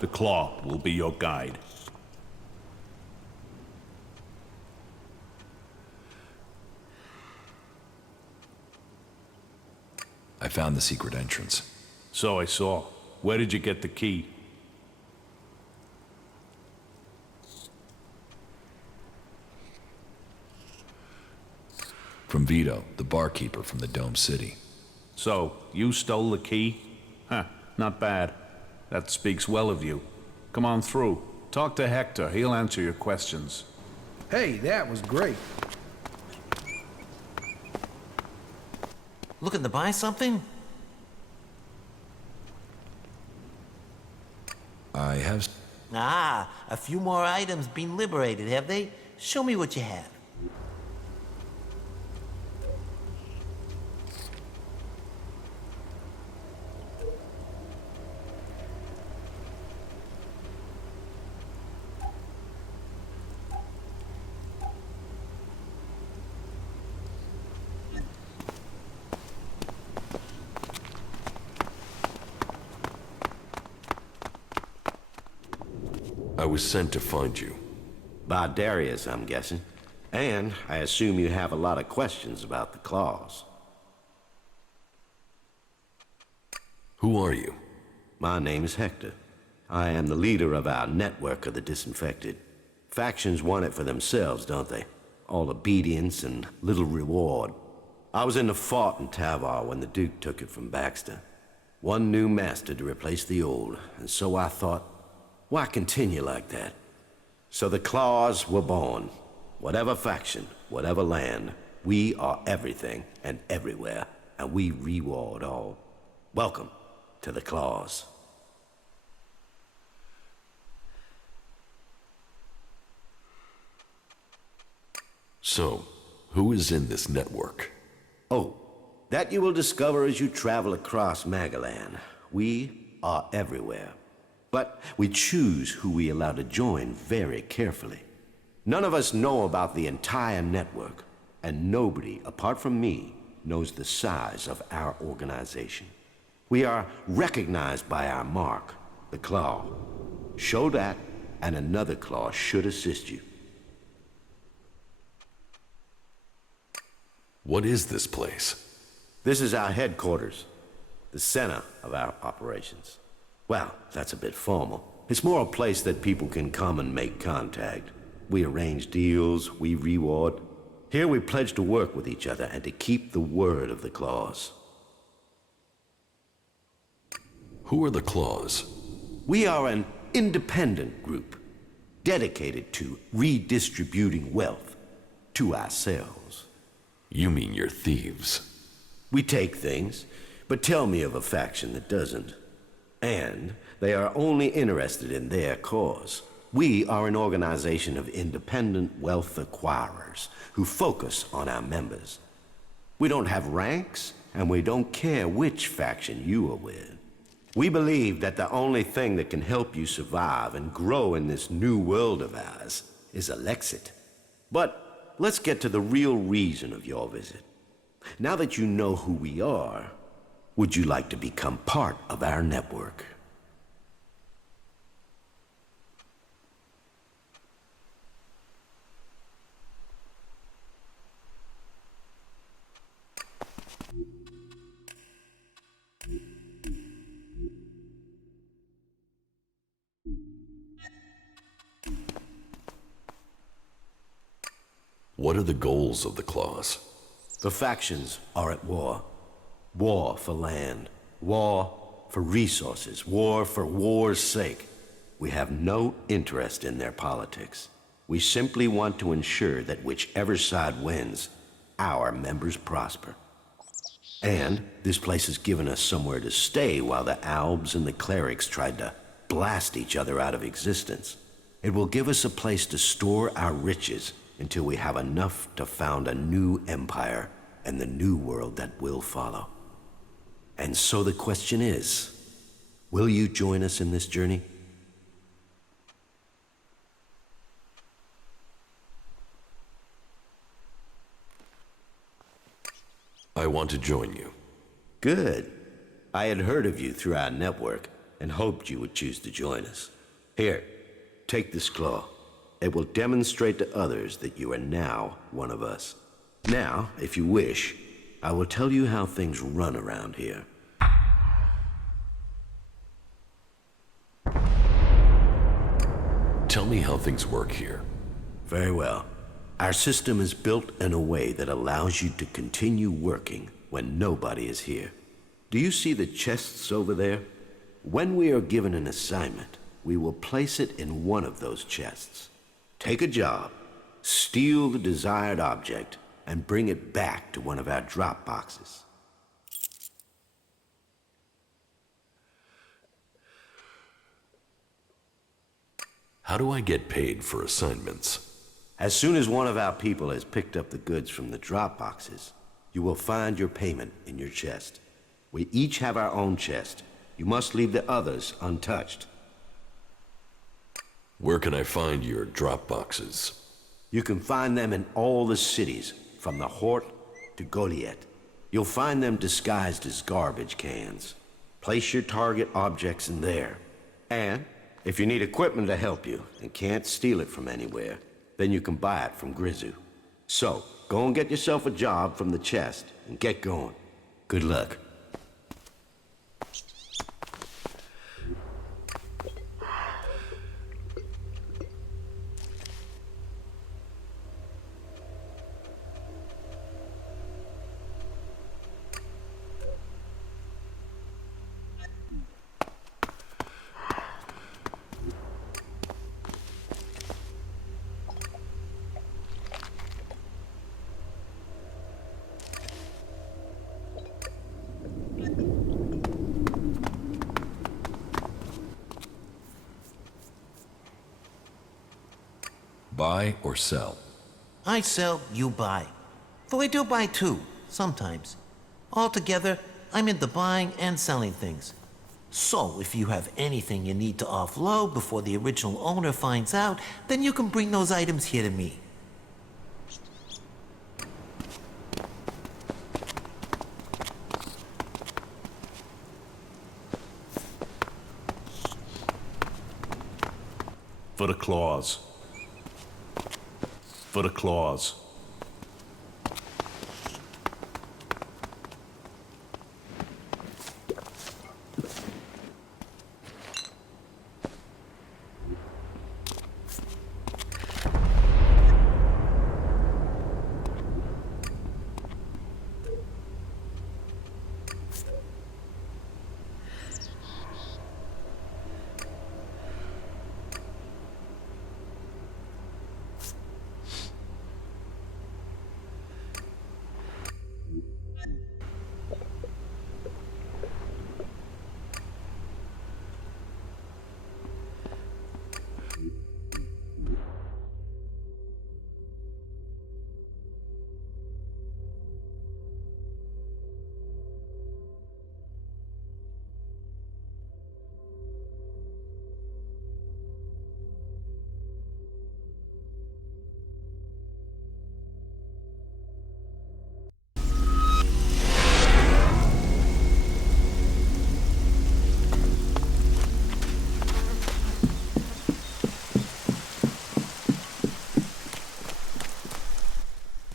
The Claw will be your guide. I found the secret entrance. So I saw. Where did you get the key? From Vito, the barkeeper from the Dome City. So, you stole the key? Huh, not bad. That speaks well of you. Come on through. Talk to Hector. He'll answer your questions. Hey, that was great. Looking to buy something? I have... Ah, a few more items been liberated, have they? Show me what you have. I was sent to find you. By Darius, I'm guessing. And I assume you have a lot of questions about the claws. Who are you? My name is Hector. I am the leader of our network of the disinfected. Factions want it for themselves, don't they? All obedience and little reward. I was in the fort in Tavar when the Duke took it from Baxter. One new master to replace the old, and so I thought, why continue like that? So the Claws were born. Whatever faction, whatever land, we are everything and everywhere, and we reward all. Welcome to the Claws. So, who is in this network? Oh, that you will discover as you travel across Magalan. We are everywhere. But we choose who we allow to join very carefully. None of us know about the entire network, and nobody, apart from me, knows the size of our organization. We are recognized by our mark, the Claw. Show that, and another Claw should assist you. What is this place? This is our headquarters, the center of our operations. Well, that's a bit formal. It's more a place that people can come and make contact. We arrange deals, we reward. Here we pledge to work with each other and to keep the word of the Claws. Who are the Claws? We are an independent group, dedicated to redistributing wealth to ourselves. You mean you're thieves? We take things, but tell me of a faction that doesn't. And they are only interested in their cause. We are an organization of independent wealth acquirers who focus on our members. We don't have ranks, and we don't care which faction you are with. We believe that the only thing that can help you survive and grow in this new world of ours is Elex. But let's get to the real reason of your visit. Now that you know who we are, would you like to become part of our network? What are the goals of the clause? The factions are at war. War for land. War for resources. War for war's sake. We have no interest in their politics. We simply want to ensure that whichever side wins, our members prosper. And this place has given us somewhere to stay while the Albs and the clerics tried to blast each other out of existence. It will give us a place to store our riches until we have enough to found a new empire and the new world that will follow. And so the question is, will you join us in this journey? I want to join you. Good. I had heard of you through our network and hoped you would choose to join us. Here, take this claw. It will demonstrate to others that you are now one of us. Now, if you wish, I will tell you how things run around here. Tell me how things work here. Very well. Our system is built in a way that allows you to continue working when nobody is here. Do you see the chests over there? When we are given an assignment, we will place it in one of those chests. Take a job, steal the desired object, and bring it back to one of our drop boxes. How do I get paid for assignments? As soon as one of our people has picked up the goods from the drop boxes, you will find your payment in your chest. We each have our own chest. You must leave the others untouched. Where can I find your drop boxes? You can find them in all the cities, from the Hort to Goliath. You'll find them disguised as garbage cans. Place your target objects in there. And if you need equipment to help you and can't steal it from anywhere, then you can buy it from Grizu. So, go and get yourself a job from the chest and get going. Good luck. Buy or sell? I sell, you buy. Though I do buy too, sometimes. Altogether, I'm into buying and selling things. So, if you have anything you need to offload before the original owner finds out, then you can bring those items here to me. For the claws. For the claws.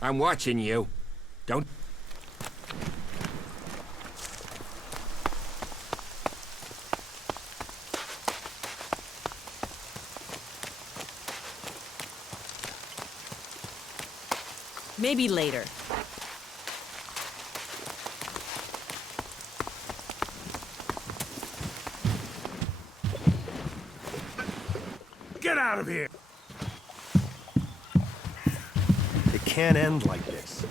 I'm watching you. Don't... Maybe later. Get out of here! It can't end like this.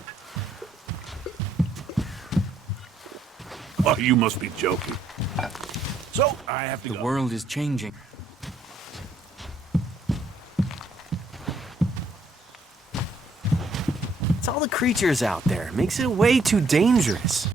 Oh, you must be joking. So, I have to go. The world is changing. It's all the creatures out there. Makes it way too dangerous.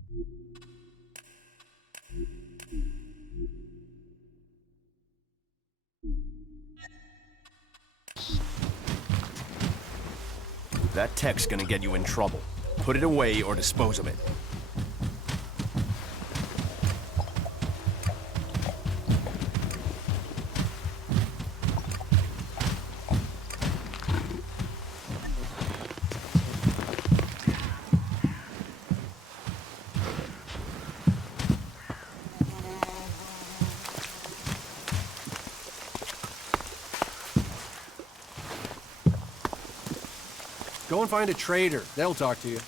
That tech's gonna get you in trouble. Put it away or dispose of it. Go and find a trader. They'll talk to you.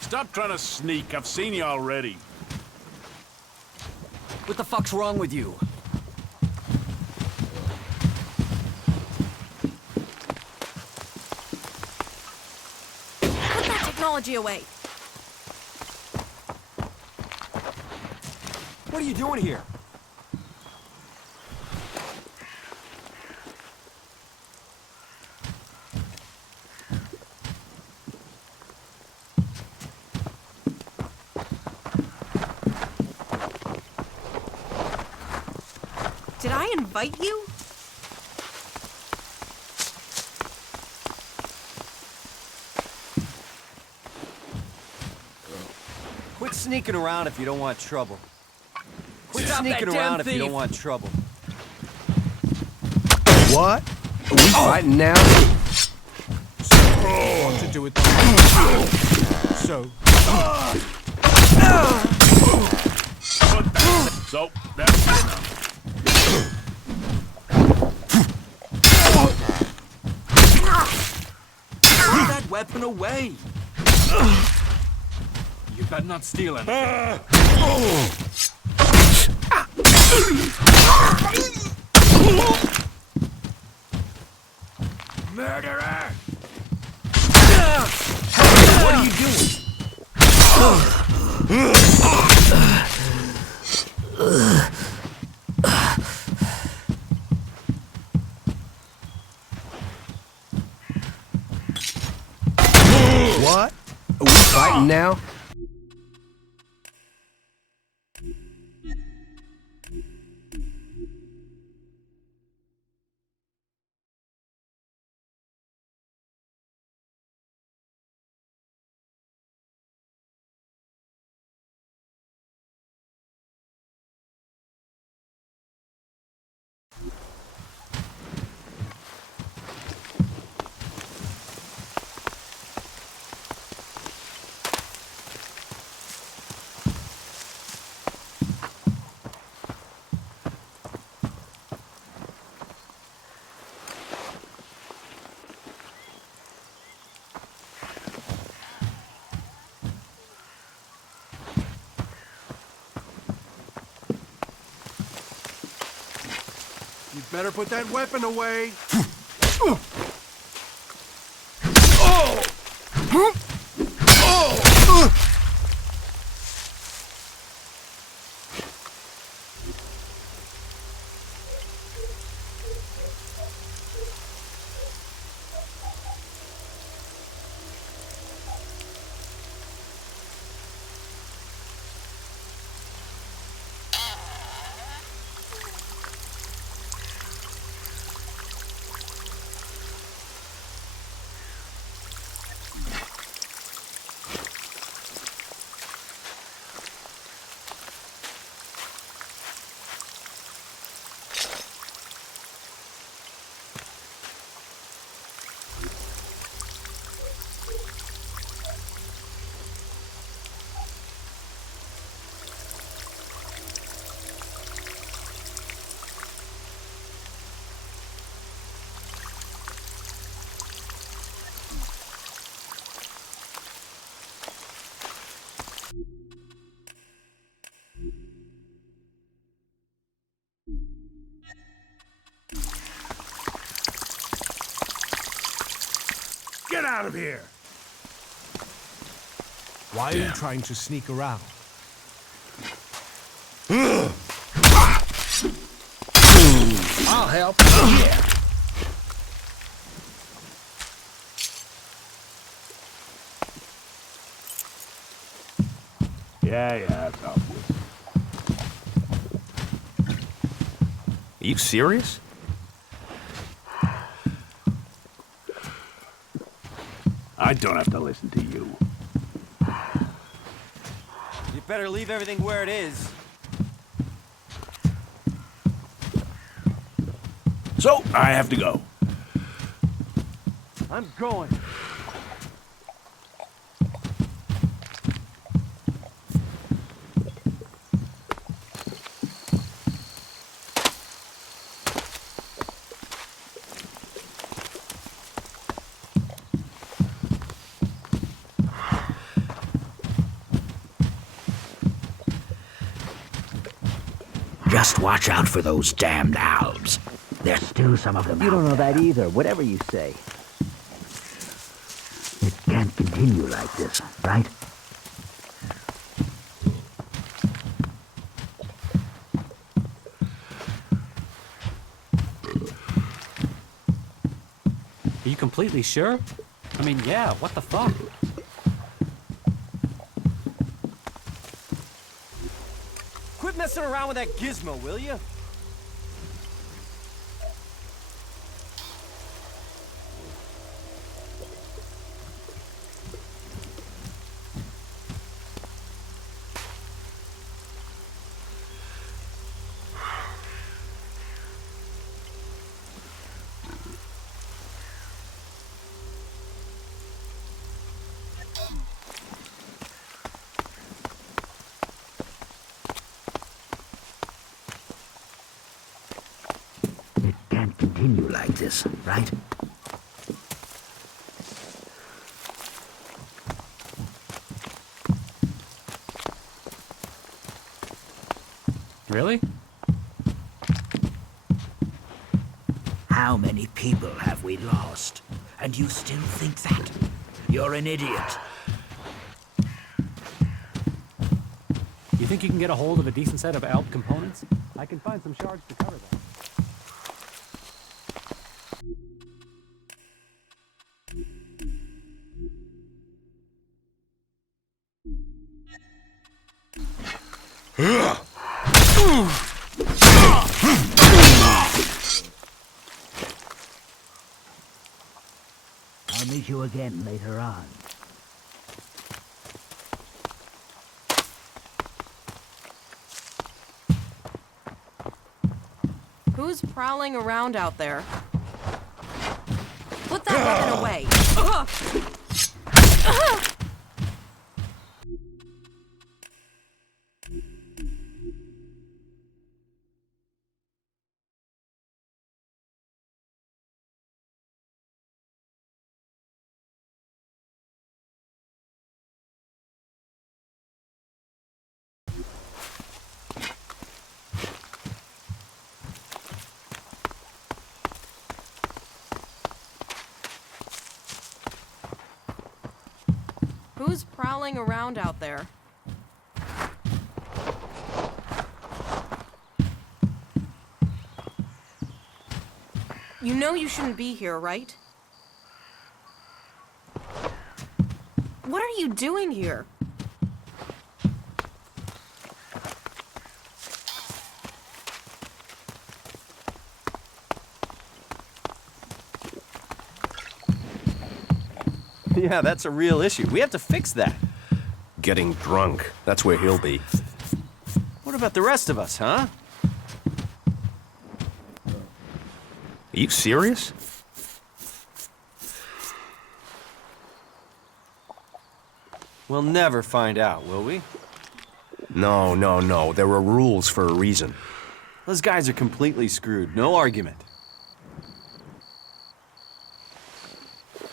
Stop trying to sneak. I've seen you already. What the fuck's wrong with you? Put that technology away. What are you doing here? Did I invite you? Quit sneaking around if you don't want trouble. Quit Stop sneaking that damn around if you thief. don't want trouble. What? Are we fighting now? What to do with that? So. So, that's enough. Put that weapon away! You better not steal anything. Murderer! What are you doing? What? Are we fighting now? You better put that weapon away. Get out of here! Why are you trying to sneak around? I'll help. Yeah. Yeah, it's obvious. Are you serious? I don't have to listen to you. You better leave everything where it is. So, I have to go. I'm going. Just watch out for those damned Albs. There's still some of them You out don't know there. that either, whatever you say. It can't continue like this, right? Are you completely sure? I mean, yeah, what the fuck? Quit messing around with that gizmo, will you? It can't continue like this, right? Really? How many people have we lost? And you still think that? You're an idiot. You think you can get a hold of a decent set of ALP components? I can find some shards to cover that. I'll meet you again later on. Who's prowling around out there? Put that weapon away. Who's prowling around out there? You know you shouldn't be here, right? What are you doing here? Yeah, that's a real issue. We have to fix that. Getting drunk. That's where he'll be. What about the rest of us, huh? Are you serious? We'll never find out, will we? No. There are rules for a reason. Those guys are completely screwed. No argument.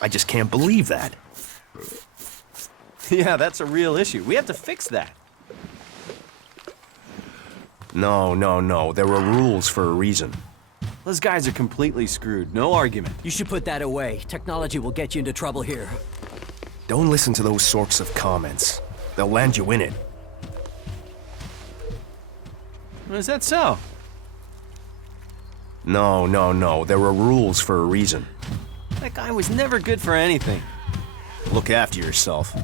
I just can't believe that. Yeah, that's a real issue. We have to fix that. No. There are rules for a reason. Those guys are completely screwed. No argument. You should put that away. Technology will get you into trouble here. Don't listen to those sorts of comments. They'll land you in it. Is that so? No. There are rules for a reason. That guy was never good for anything. Look after yourself.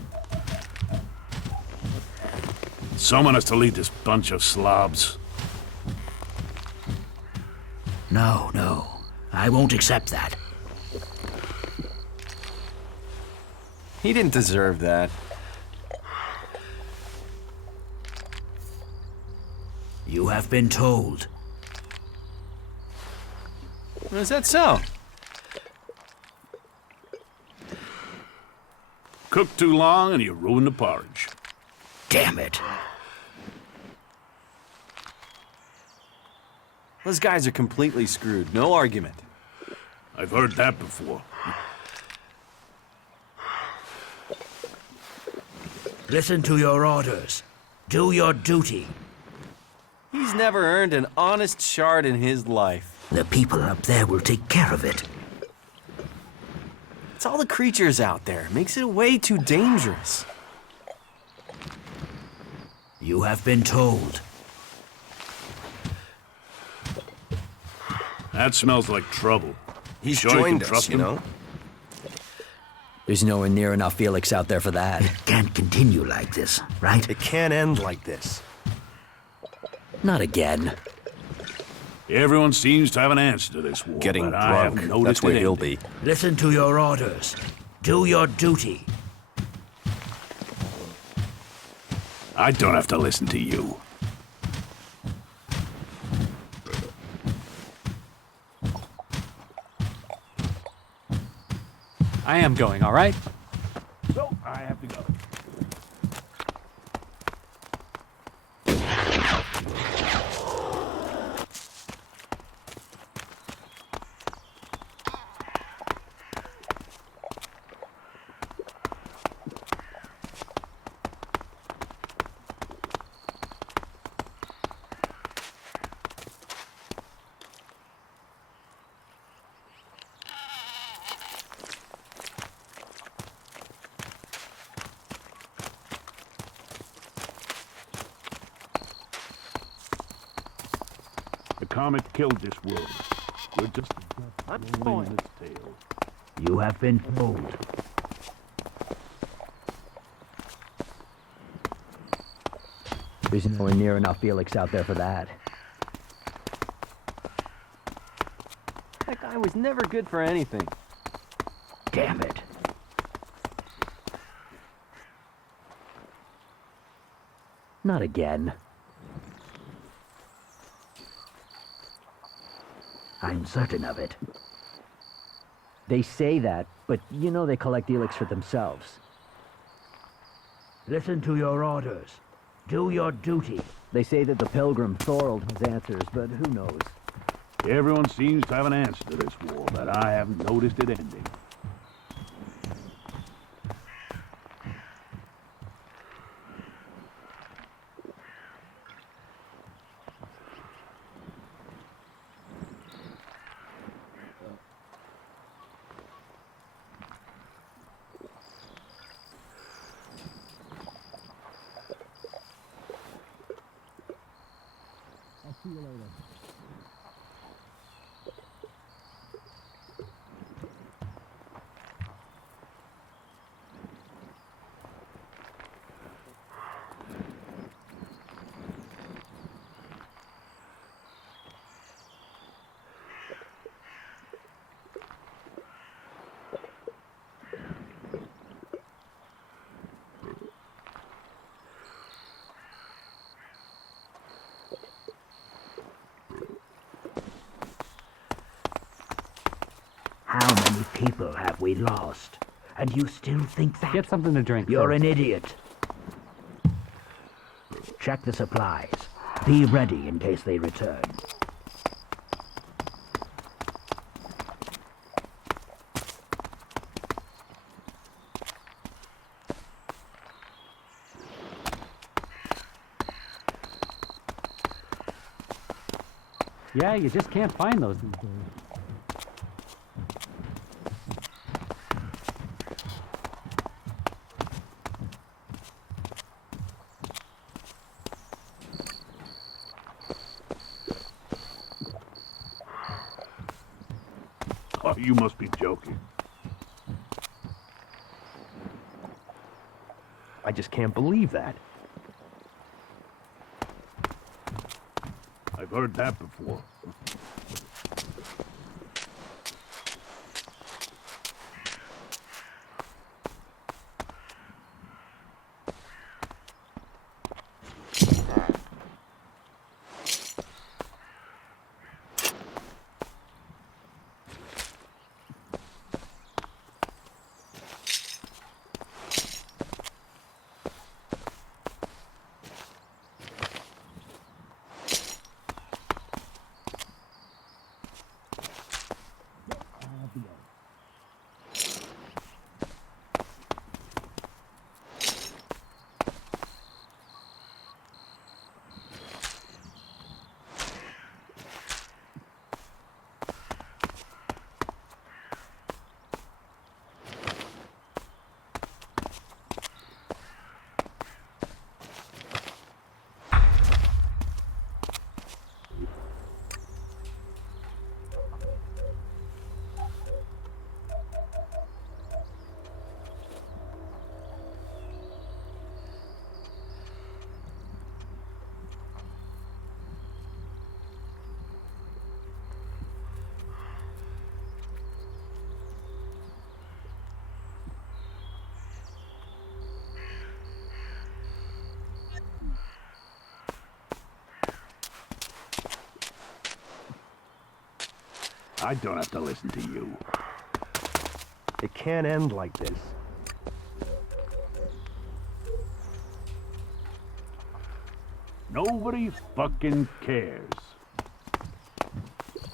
Someone has to lead this bunch of slobs. No. I won't accept that. He didn't deserve that. You have been told. Is that so? Cook too long and you ruin the porridge. Damn it. Those guys are completely screwed. No argument. I've heard that before. Listen to your orders. Do your duty. He's never earned an honest shard in his life. The people up there will take care of it. It's all the creatures out there. Makes it way too dangerous. You have been told. That smells like trouble. He's Sure you can joined us, trust you him? know? There's nowhere near enough Felix out there for that. Can't continue like this, right? It can't end like this. Not again. Everyone seems to have an answer to this war. Getting but I haven't drunk, noticed that's where it he'll ending. be. Listen to your orders. Do your duty. I don't have to listen to you. I am going, all right? So, I have to go. The comet killed this world. We're just I'm rolling going. its tail. You have been told. There's nowhere near enough Felix out there for that. That guy was never good for anything. Damn it. Not again. I'm certain of it. They say that, but you know they collect Elex for themselves. Listen to your orders. Do your duty. They say that the pilgrim Thorold has answers, but who knows? Everyone seems to have an answer to this war, but I haven't noticed it ending. How many people have we lost? And you still think that? Get something to drink. You're first. an idiot. Check the supplies. Be ready in case they return. Yeah, you just can't find those these days. Oh, you must be joking. I just can't believe that. I've heard that before. I don't have to listen to you. It can't end like this. Nobody fucking cares.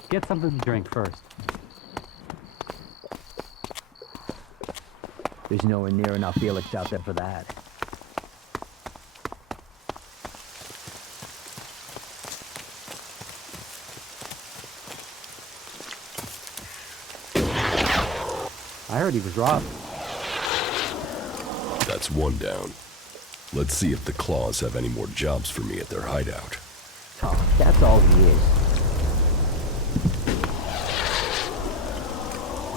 Get something to drink first. There's nowhere near enough Elex out there for that. I heard he was robbed. That's one down. Let's see if the Claws have any more jobs for me at their hideout. Oh, that's all he is.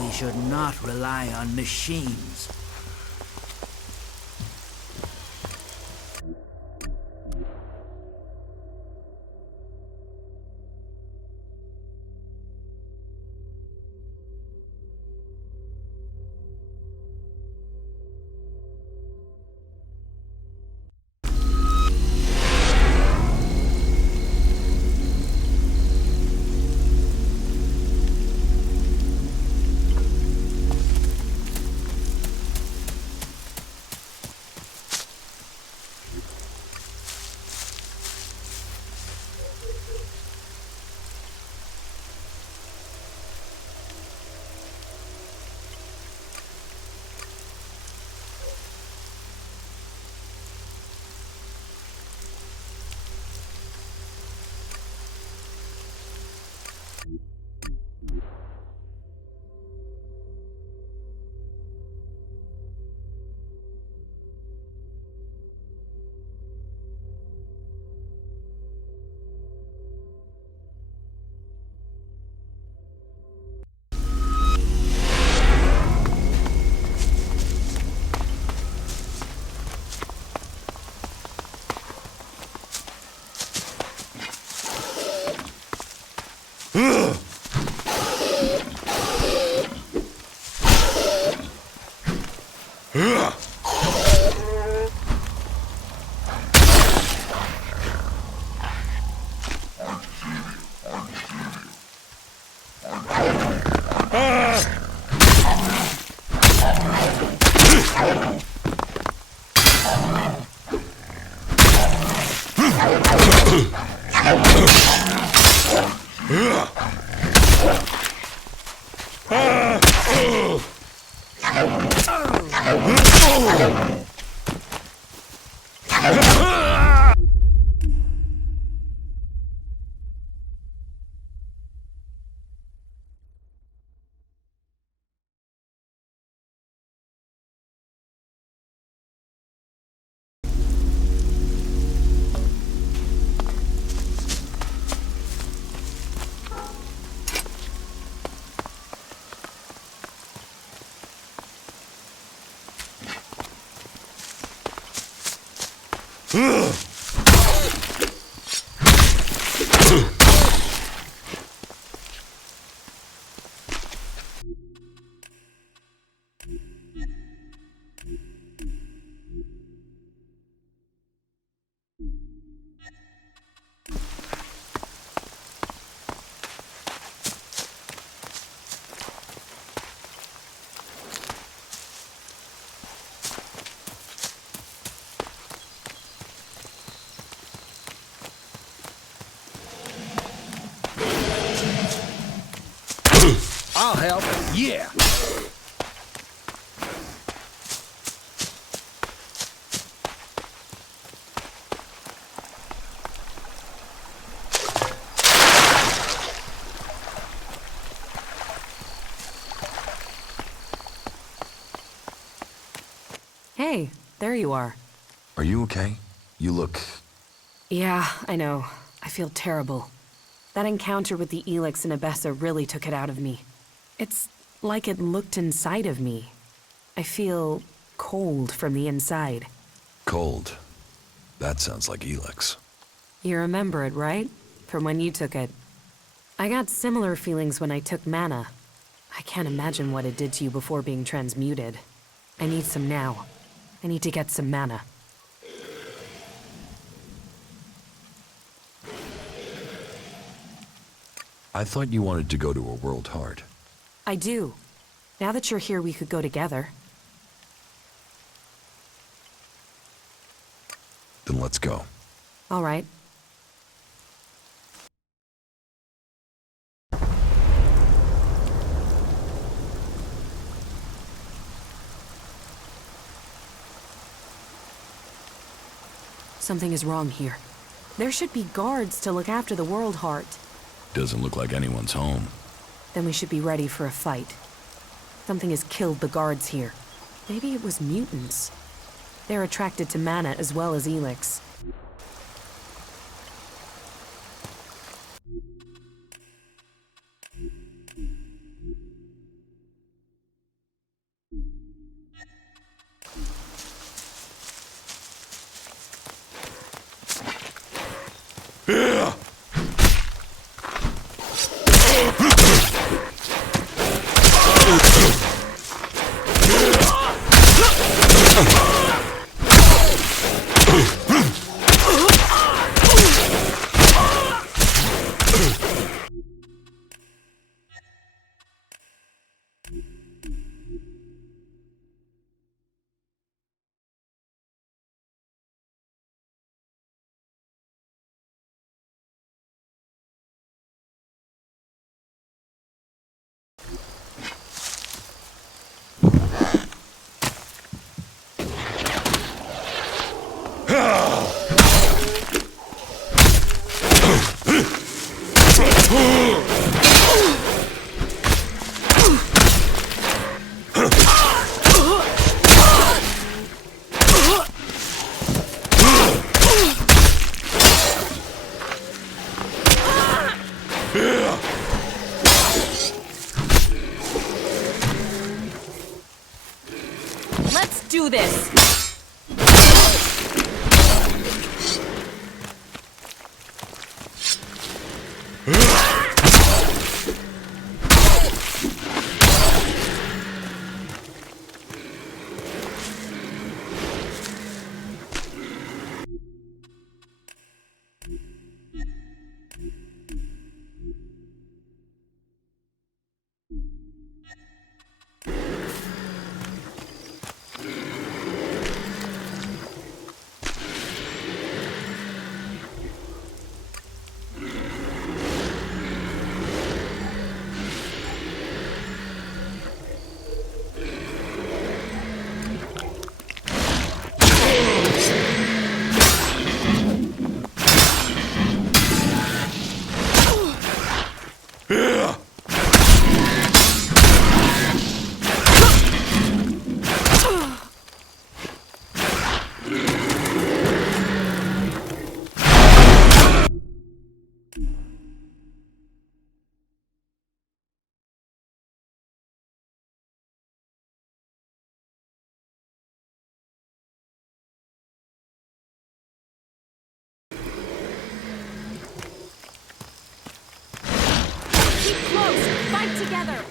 We should not rely on machines. I'll help. Yeah. Hey, there you are. Are you okay? You look... Yeah, I know. I feel terrible. That encounter with the Elex and Abessa really took it out of me. It's like it looked inside of me. I feel cold from the inside. cold. That sounds like Elex. You remember it, right? From when you took it. I got similar feelings when I took mana. I can't imagine what it did to you before being transmuted. I need some now. I need to get some mana. I thought you wanted to go to a world heart. I do. Now that you're here, we could go together. Then let's go. All right. Something is wrong here. There should be guards to look after the World Heart. Doesn't look like anyone's home. Then we should be ready for a fight. Something has killed the guards here. Maybe it was mutants. They're attracted to mana as well as Elex. Let's do this! together!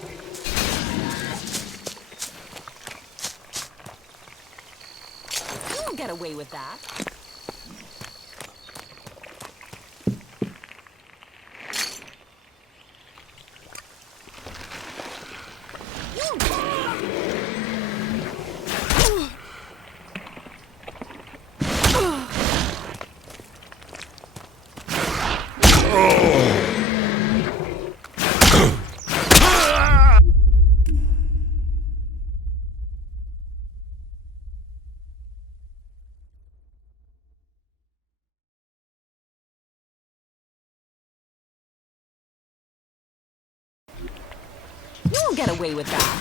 You won't get away with that. You won't get away with that.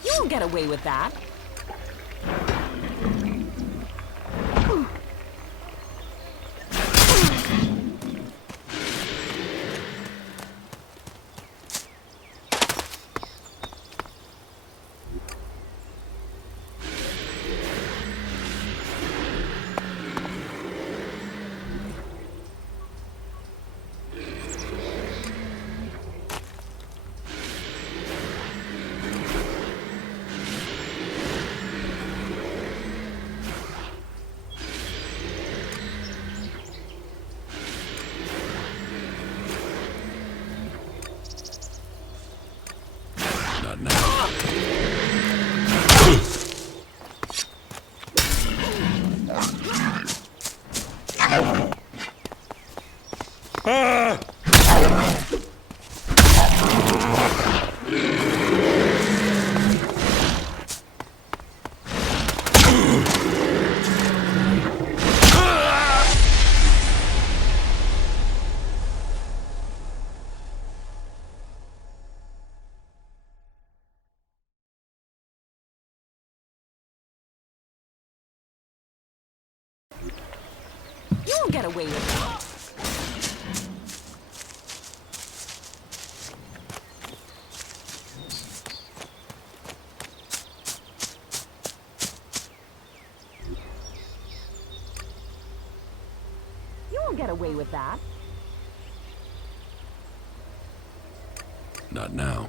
You won't get away with that. Not now. You won't get away with that. You won't get away with that. Not now.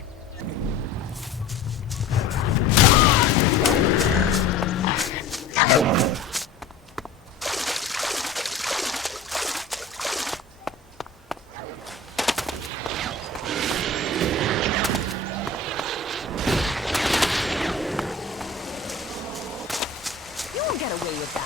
You won't get away with that.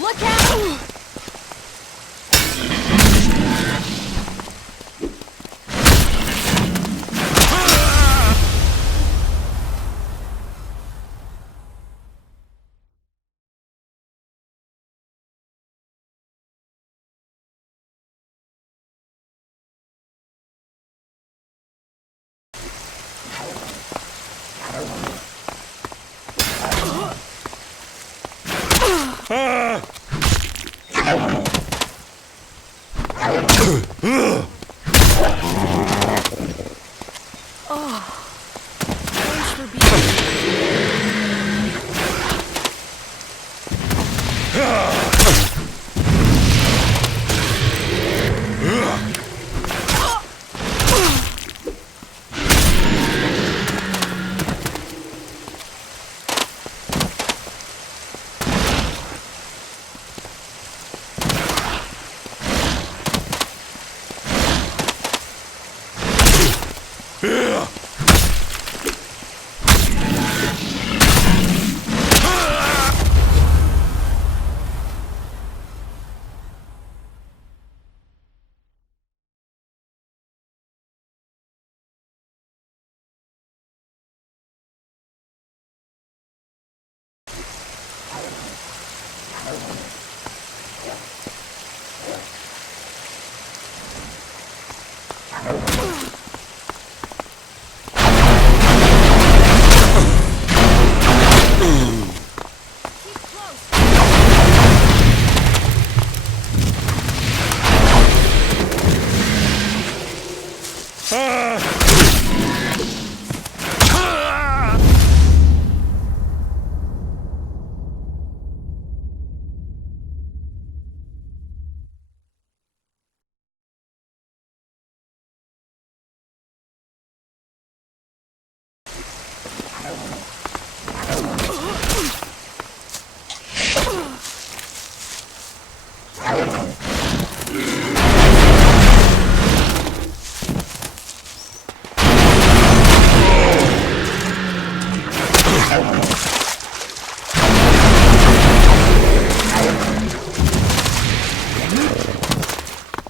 Look out! Thanks for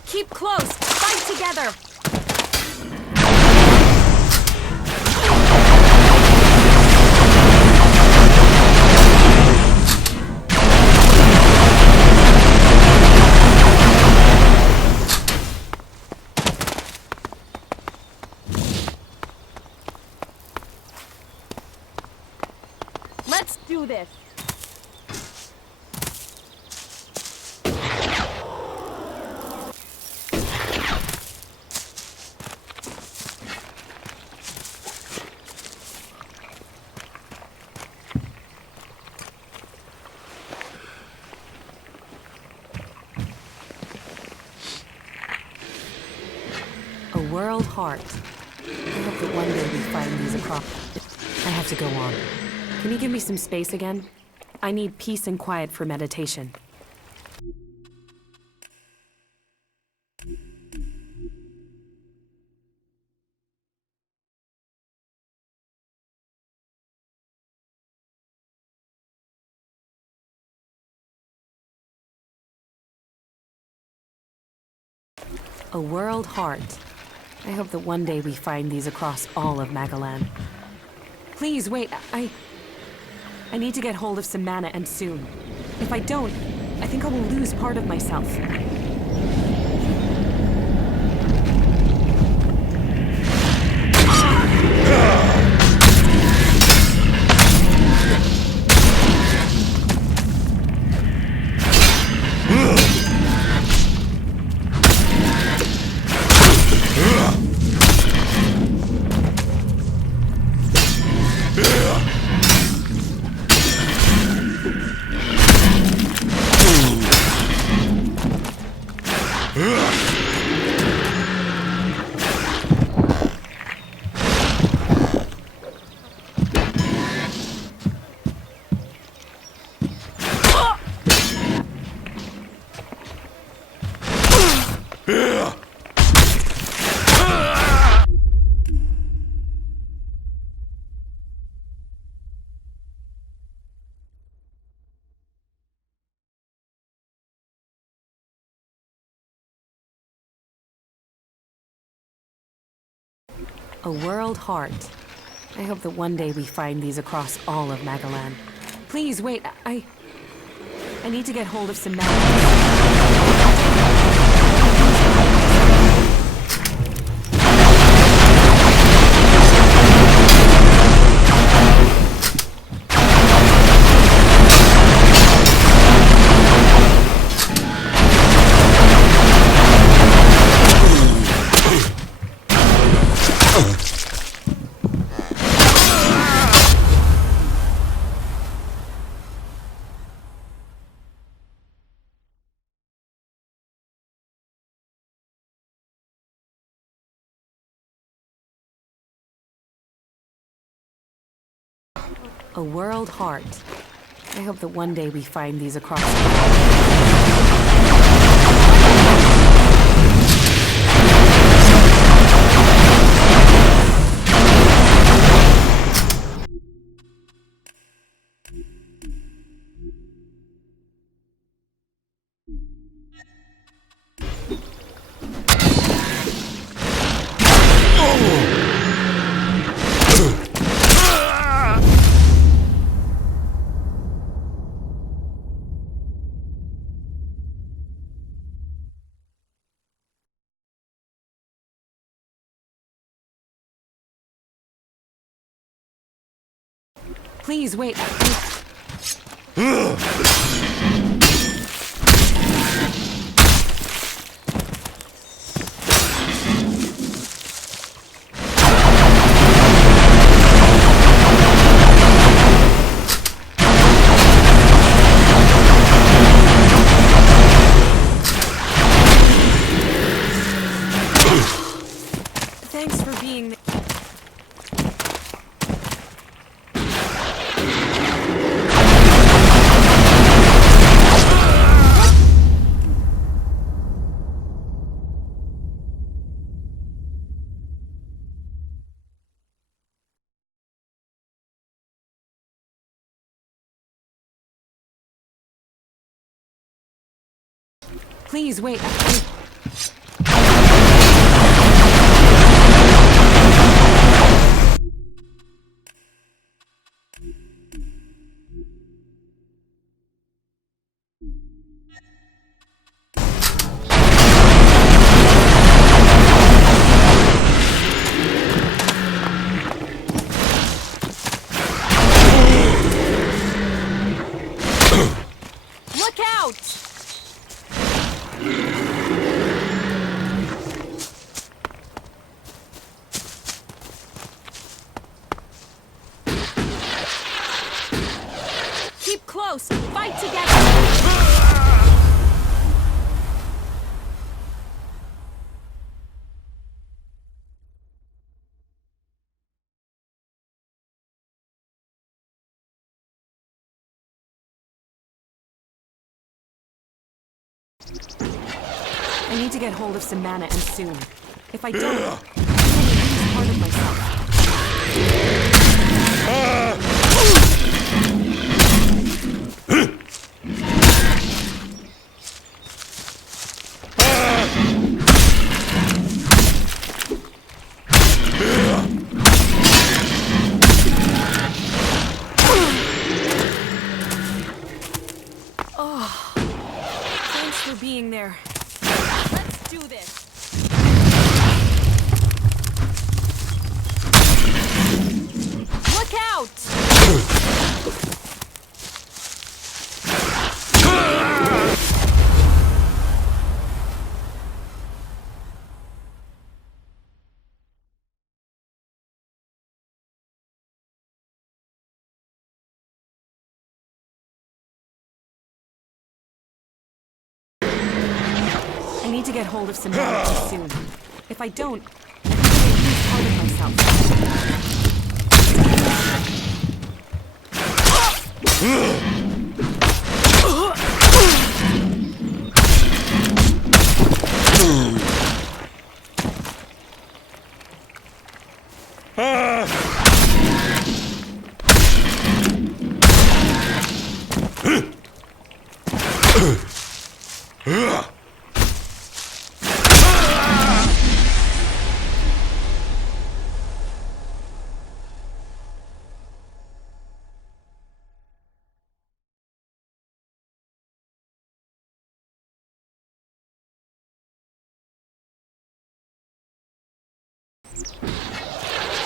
Keep close! Fight together! Let's do this! A world heart. I hope that one day we find these across. I have to go on. Can you give me some space again? I need peace and quiet for meditation. A world heart. I hope that one day we find these across all of Magalan. Please, wait, I need to get hold of some mana, and soon. If I don't, I think I will lose part of myself. A world heart. I hope that one day we find these across all of Magalan. Please, wait, I need to get hold of some A world heart. I hope that one day we find these across. Please, wait. Thanks for being there. Please, wait. Look out! Keep close! Fight together! I need to get hold of some mana and soon. If I don't, I'm gonna lose part of myself. Oh, thanks for being there. Let's do this. Look out! I need to get hold of some mana soon. If I don't, I'm gonna lose part of myself.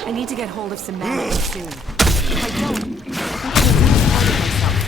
I need to get hold of some magic soon. If I don't, I think I'm gonna lose part of myself.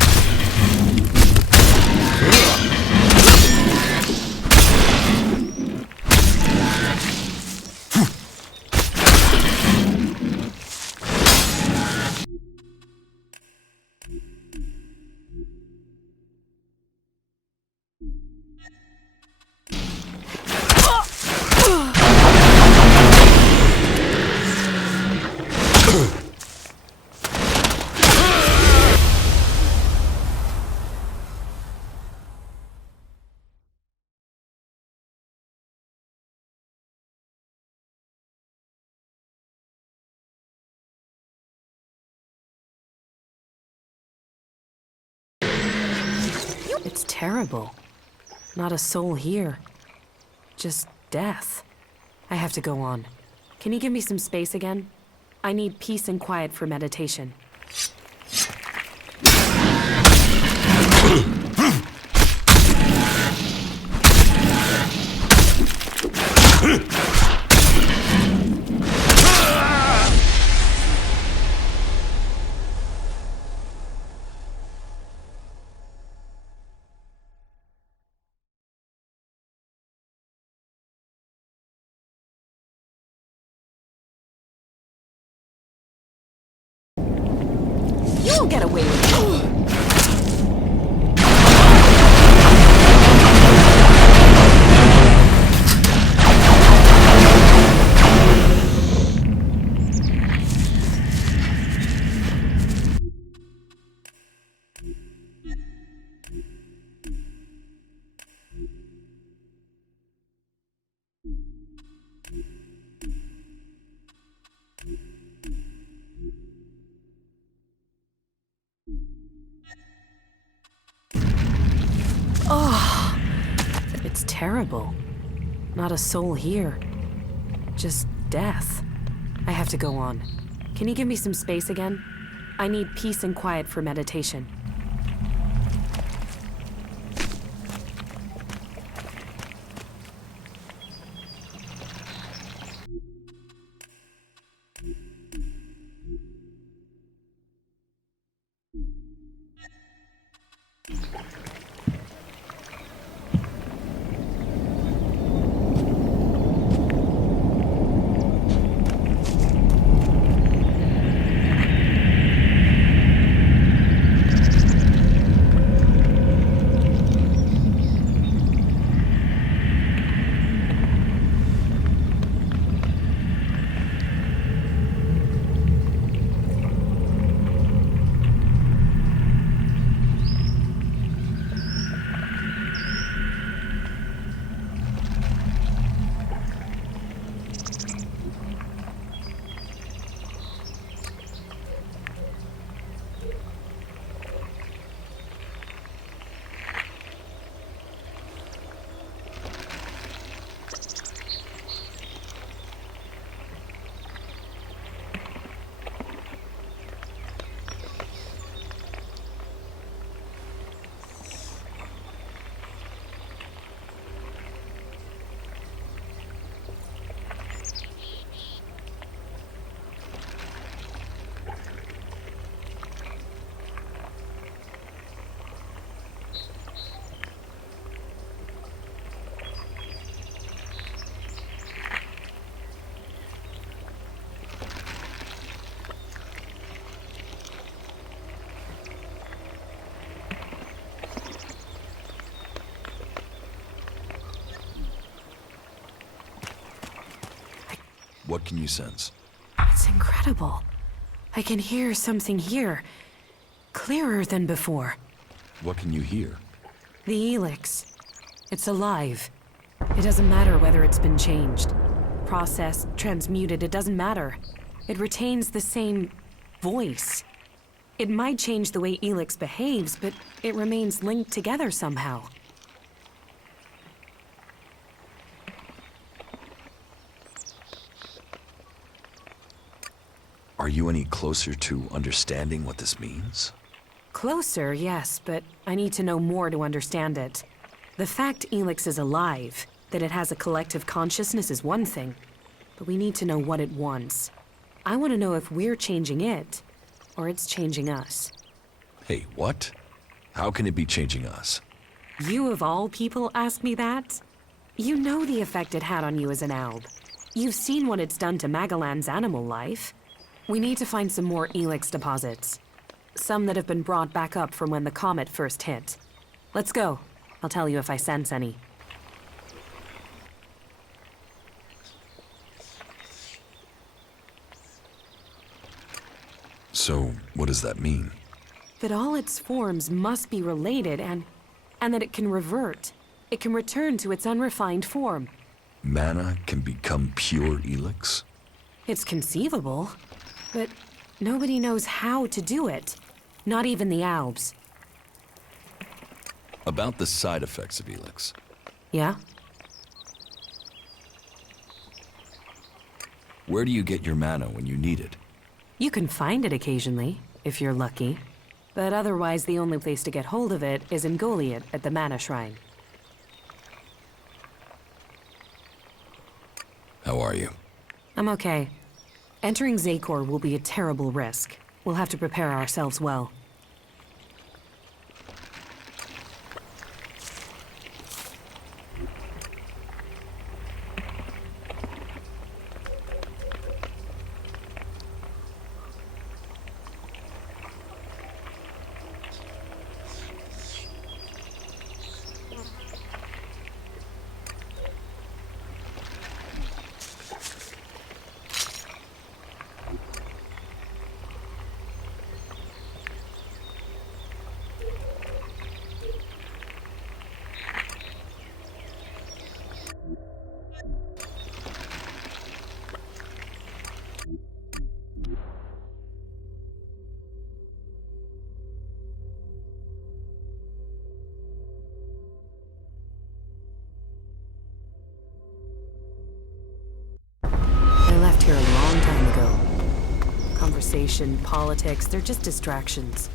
It's terrible. Not a soul here. Just death. I have to go on. Can you give me some space again? I need peace and quiet for meditation. You won't get away with it. Oh, it's terrible. Not a soul here. Just death. I have to go on. Can you give me some space again? I need peace and quiet for meditation. What can you sense? It's incredible. I can hear something here. Clearer than before. What can you hear? The Elex. It's alive. It doesn't matter whether it's been changed. Processed, transmuted, it doesn't matter. It retains the same voice. It might change the way Elex behaves, but it remains linked together somehow. Are you any closer to understanding what this means? Closer, yes, but I need to know more to understand it. The fact Elex is alive, that it has a collective consciousness is one thing. but we need to know what it wants. I want to know if we're changing it, or it's changing us. Hey, what? How can it be changing us? You of all people ask me that? You know the effect it had on you as an Alb. You've seen what it's done to Magellan's animal life. We need to find some more Elex deposits. Some that have been brought back up from when the comet first hit. Let's go. I'll tell you if I sense any. So, what does that mean? That all its forms must be related and that it can revert. It can return to its unrefined form. Mana can become pure Elex? It's conceivable, but nobody knows how to do it. Not even the Albs. About the side effects of Elex. Yeah? Where do you get your mana when you need it? You can find it occasionally, if you're lucky. But otherwise, the only place to get hold of it is in Goliath at the Mana Shrine. How are you? I'm okay. Entering Zakor will be a terrible risk. We'll have to prepare ourselves well. I left here a long time ago. Conversation, politics, they're just distractions.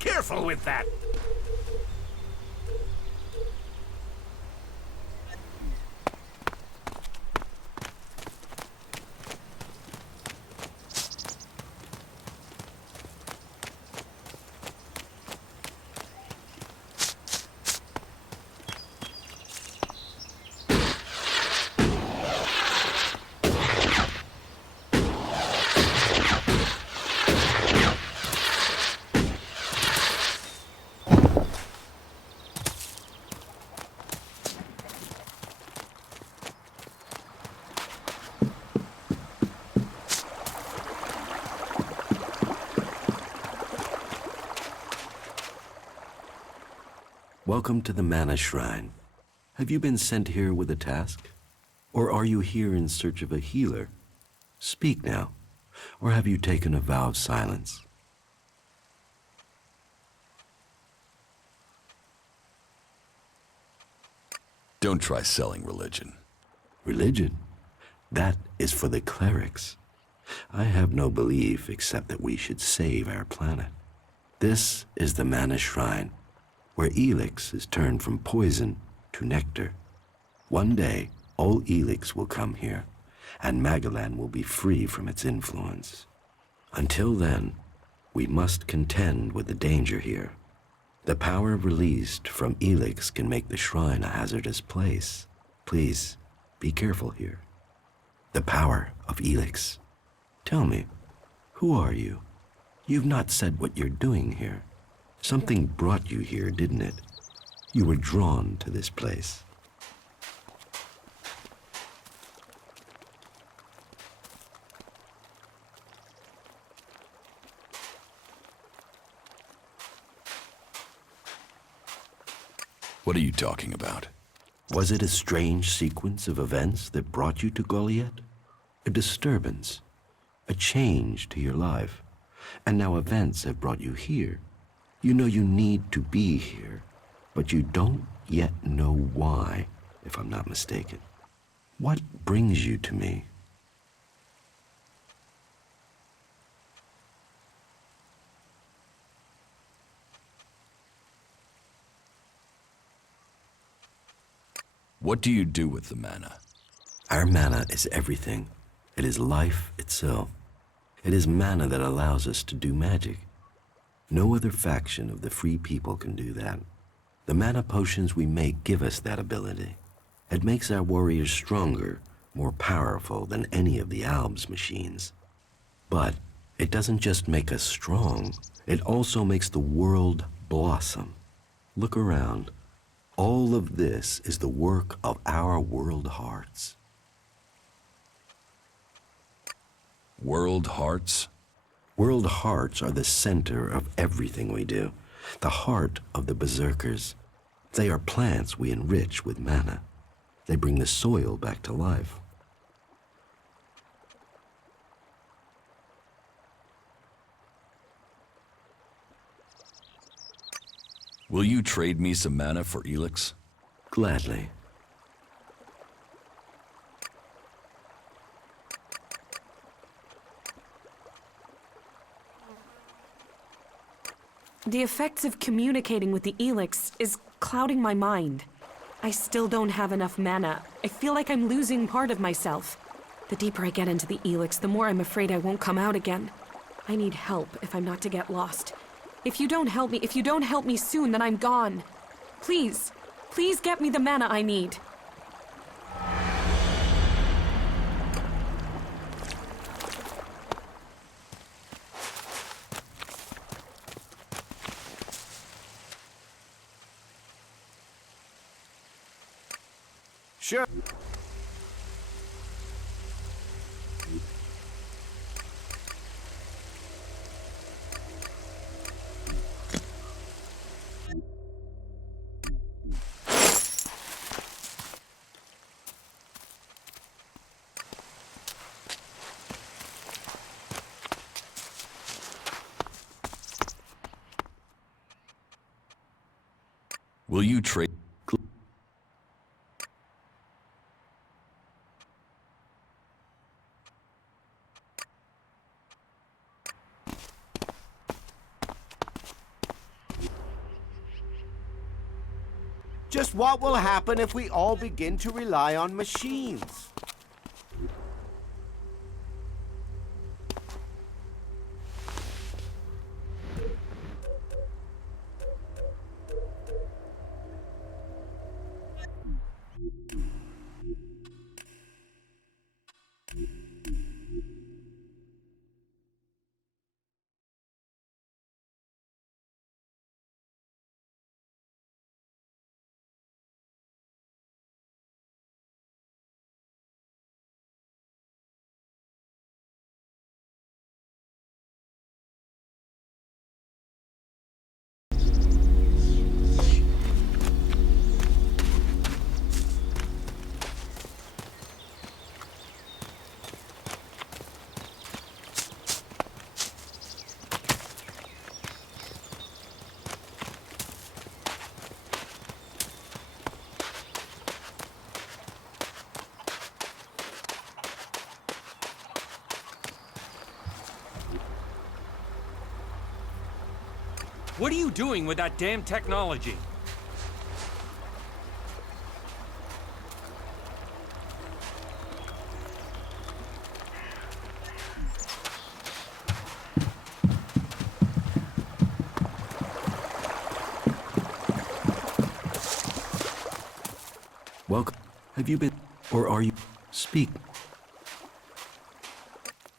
Careful with that! Welcome to the Mana Shrine. Have you been sent here with a task? Or are you here in search of a healer? Speak now. Or have you taken a vow of silence? Don't try selling religion. Religion? That is for the clerics. I have no belief except that we should save our planet. This is the Mana Shrine, where Elex is turned from poison to nectar. One day, all Elex will come here, and Magellan will be free from its influence. Until then, we must contend with the danger here. The power released from Elex can make the shrine a hazardous place. Please, be careful here. The power of Elex. Tell me, who are you? You've not said what you're doing here. Something brought you here, didn't it? You were drawn to this place. What are you talking about? Was it a strange sequence of events that brought you to Goliath? A disturbance, a change to your life, and now events have brought you here. You know you need to be here, but you don't yet know why, if I'm not mistaken. What brings you to me? What do you do with the mana? Our mana is everything. It is life itself. It is mana that allows us to do magic. No other faction of the free people can do that. The mana potions we make give us that ability. It makes our warriors stronger, more powerful than any of the Alb's machines. But it doesn't just make us strong, it also makes the world blossom. Look around. All of this is the work of our world hearts. World hearts? World hearts are the center of everything we do, the heart of the berserkers. They are plants we enrich with mana. They bring the soil back to life. Will you trade me some mana for Elex? Gladly. The effects of communicating with the Elex is clouding my mind. I still don't have enough mana. I feel like I'm losing part of myself. The deeper I get into the Elex, the more I'm afraid I won't come out again. I need help if I'm not to get lost. If you don't help me soon, then I'm gone. Please, please get me the mana I need. Sure. Will you trade? Just what will happen if we all begin to rely on machines? What are you doing with that damn technology? Have you been, or are you, speak?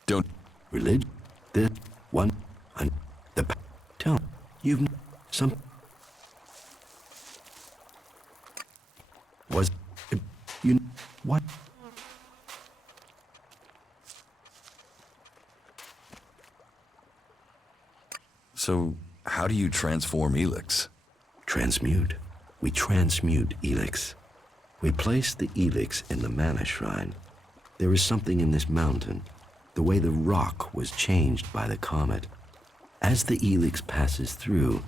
Don't. Religion? This one? The tell. You've some. Was you what? So, how do you transform Elex? Transmute. We transmute Elex. We place the Elex in the Mana Shrine. There is something in this mountain, the way the rock was changed by the comet. As the Elex passes through,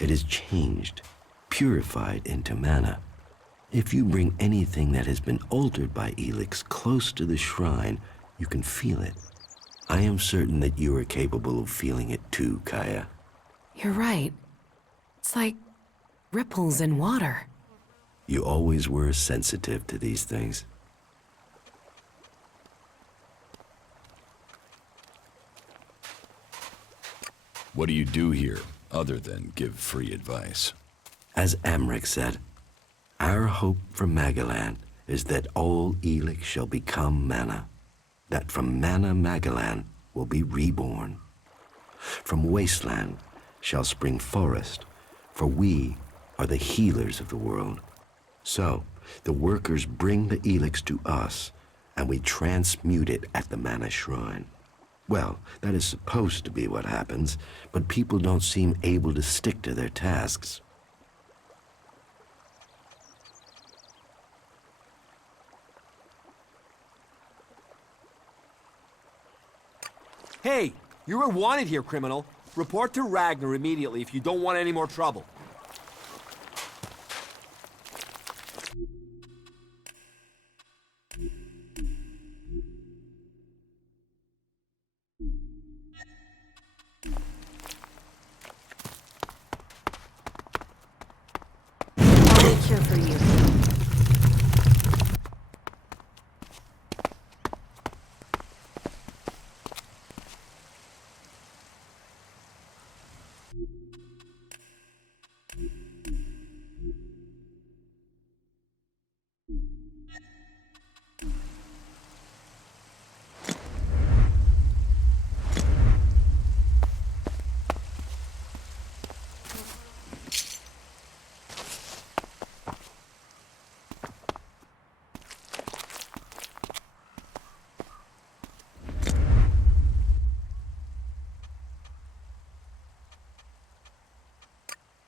it is changed, purified into mana. If you bring anything that has been altered by Elex close to the shrine, you can feel it. I am certain that you are capable of feeling it too, Kaya. You're right. It's like ripples in water. You always were sensitive to these things. What do you do here, other than give free advice? As Amric said, our hope for Magalan is that all Elex shall become mana, that from mana Magalan will be reborn. From wasteland shall spring forest, for we are the healers of the world. So, the workers bring the Elex to us, and we transmute it at the Mana Shrine. Well, that is supposed to be what happens, but people don't seem able to stick to their tasks. Hey, you were wanted here, criminal. Report to Ragnar immediately if you don't want any more trouble. I'll make cure for you.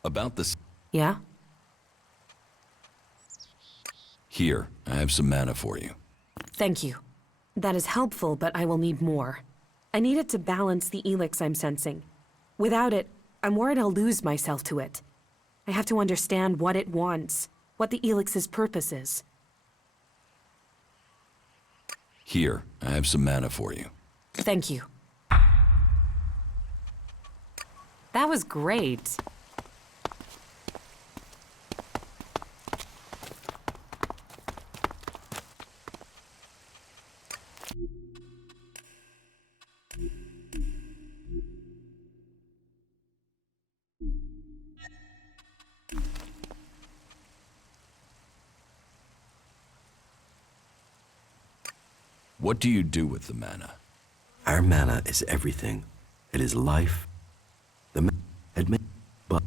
About this. Yeah? Here, I have some mana for you. Thank you. That is helpful, but I will need more. I need it to balance the Elex I'm sensing. Without it, I'm worried I'll lose myself to it. I have to understand what it wants, what the Elix's purpose is. Here, I have some mana for you. Thank you. That was great. What do you do with the mana? Our mana is everything. It is life. The mana admit, but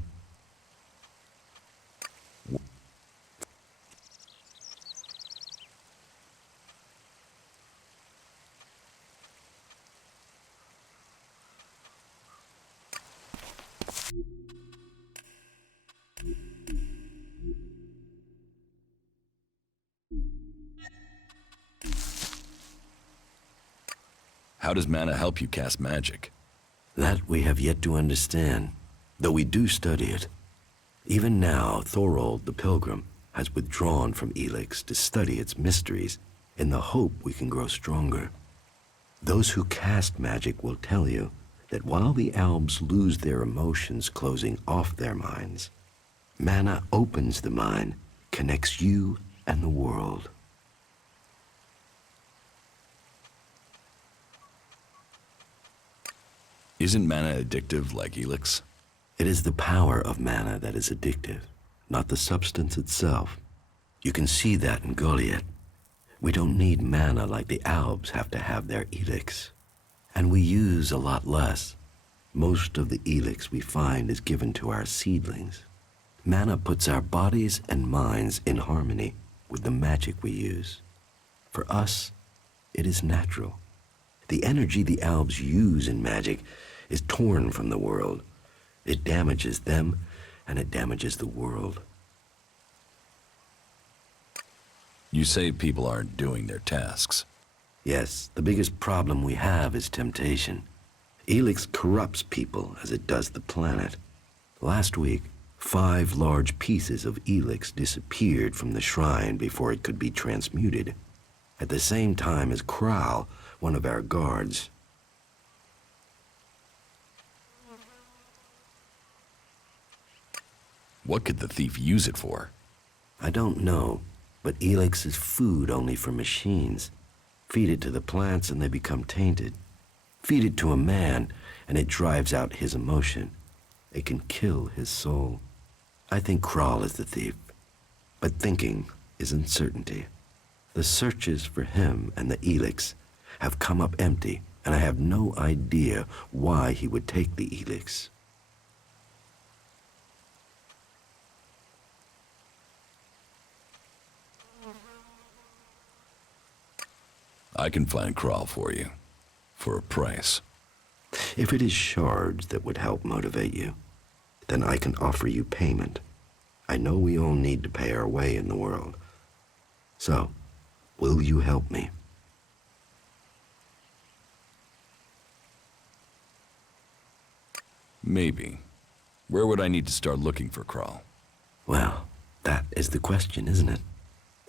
How does mana help you cast magic? that we have yet to understand, though we do study it. Even now, Thorold the Pilgrim has withdrawn from Elex to study its mysteries in the hope we can grow stronger. Those who cast magic will tell you that while the elves lose their emotions closing off their minds, mana opens the mind, connects you and the world. Isn't mana addictive like Elex? It is the power of mana that is addictive, not the substance itself. You can see that in Goliath. We don't need mana like the Albs have to have their Elex. And we use a lot less. Most of the Elex we find is given to our seedlings. Mana puts our bodies and minds in harmony with the magic we use. For us, it is natural. The energy the Albs use in magic is torn from the world. It damages them, and it damages the world. You say people aren't doing their tasks. Yes, the biggest problem we have is temptation. Elex corrupts people as it does the planet. Last week, 5 large pieces of Elex disappeared from the shrine before it could be transmuted, at the same time as Kral, one of our guards. What could the thief use it for? I don't know, but Elex is food only for machines. Feed it to the plants and they become tainted. Feed it to a man and it drives out his emotion. It can kill his soul. I think Kral is the thief, but thinking is uncertainty. The searches for him and the Elex have come up empty, and I have no idea why he would take the Elex. I can find Kral for you, for a price. If it is shards that would help motivate you, then I can offer you payment. I know we all need to pay our way in the world. So, will you help me? Maybe. Where would I need to start looking for Kral? Well, that is the question, isn't it?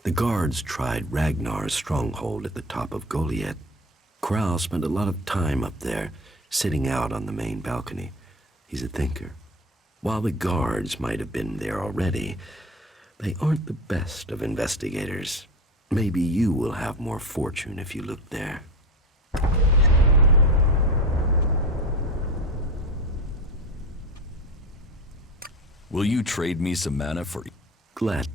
The guards tried Ragnar's stronghold at the top of Goliath. Kral spent a lot of time up there, sitting out on the main balcony. He's a thinker. While the guards might have been there already, they aren't the best of investigators. Maybe you will have more fortune if you look there. Will you trade me some mana for... Glad.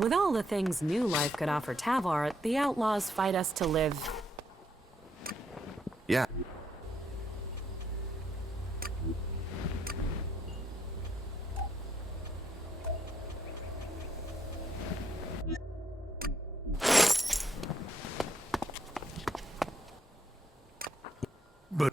With all the things new life could offer Tavar, the outlaws fight us to live. Yeah. But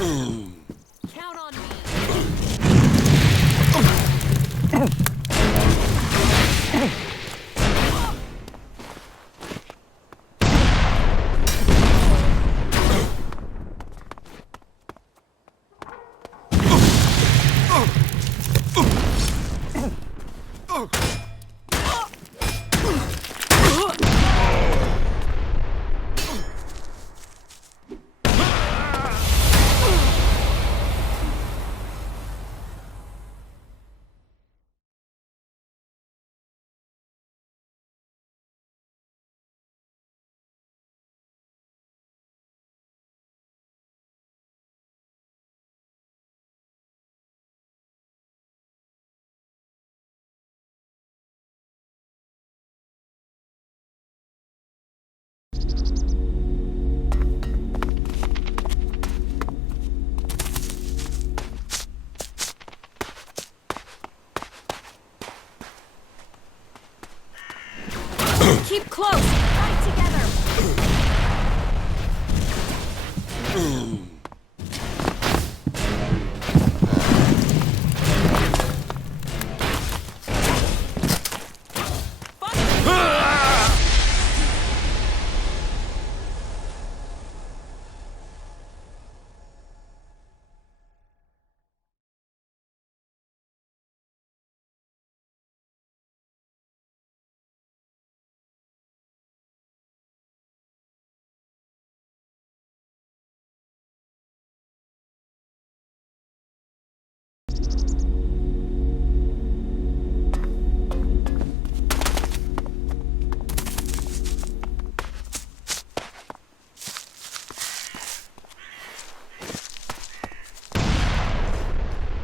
Count on me. Keep close. Fight together.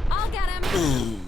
I'll get him.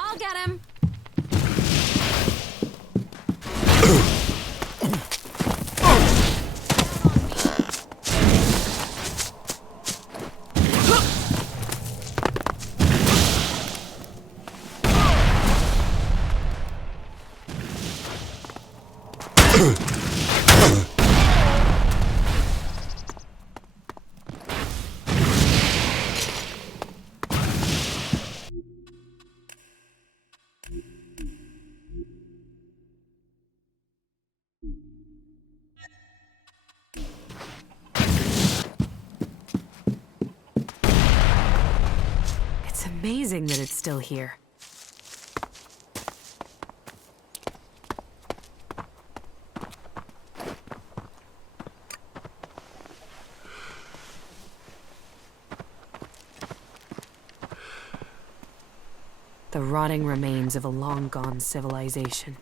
I'll get him. It's amazing that it's still here. The rotting remains of a long-gone civilization.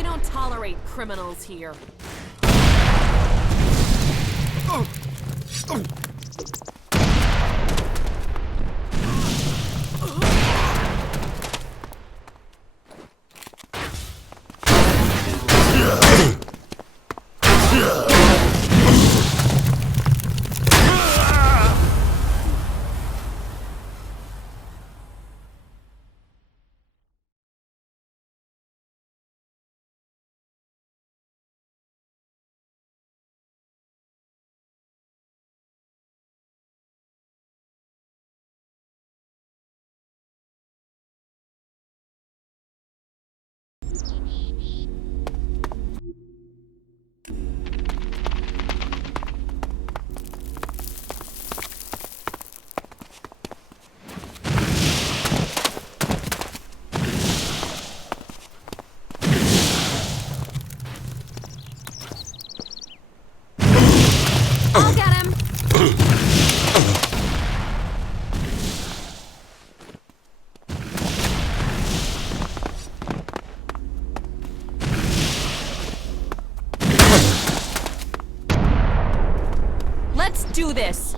We don't tolerate criminals here. I'll get him! Let's do this!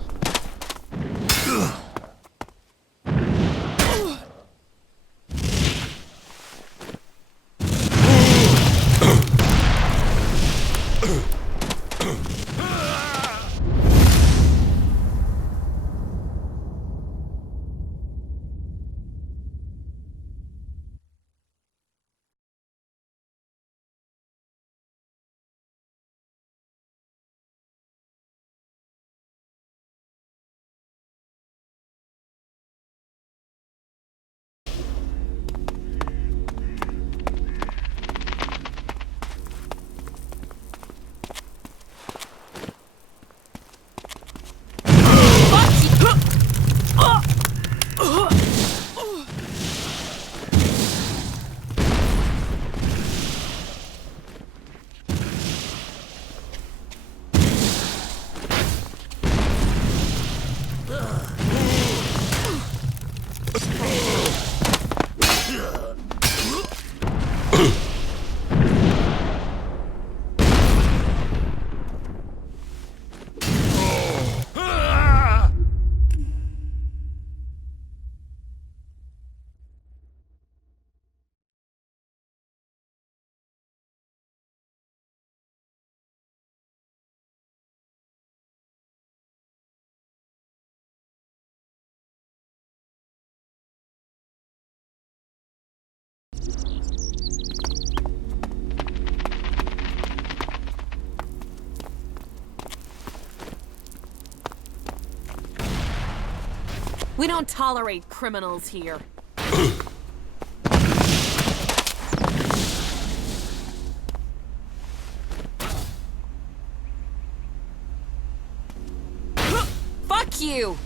We don't tolerate criminals here. Fuck you!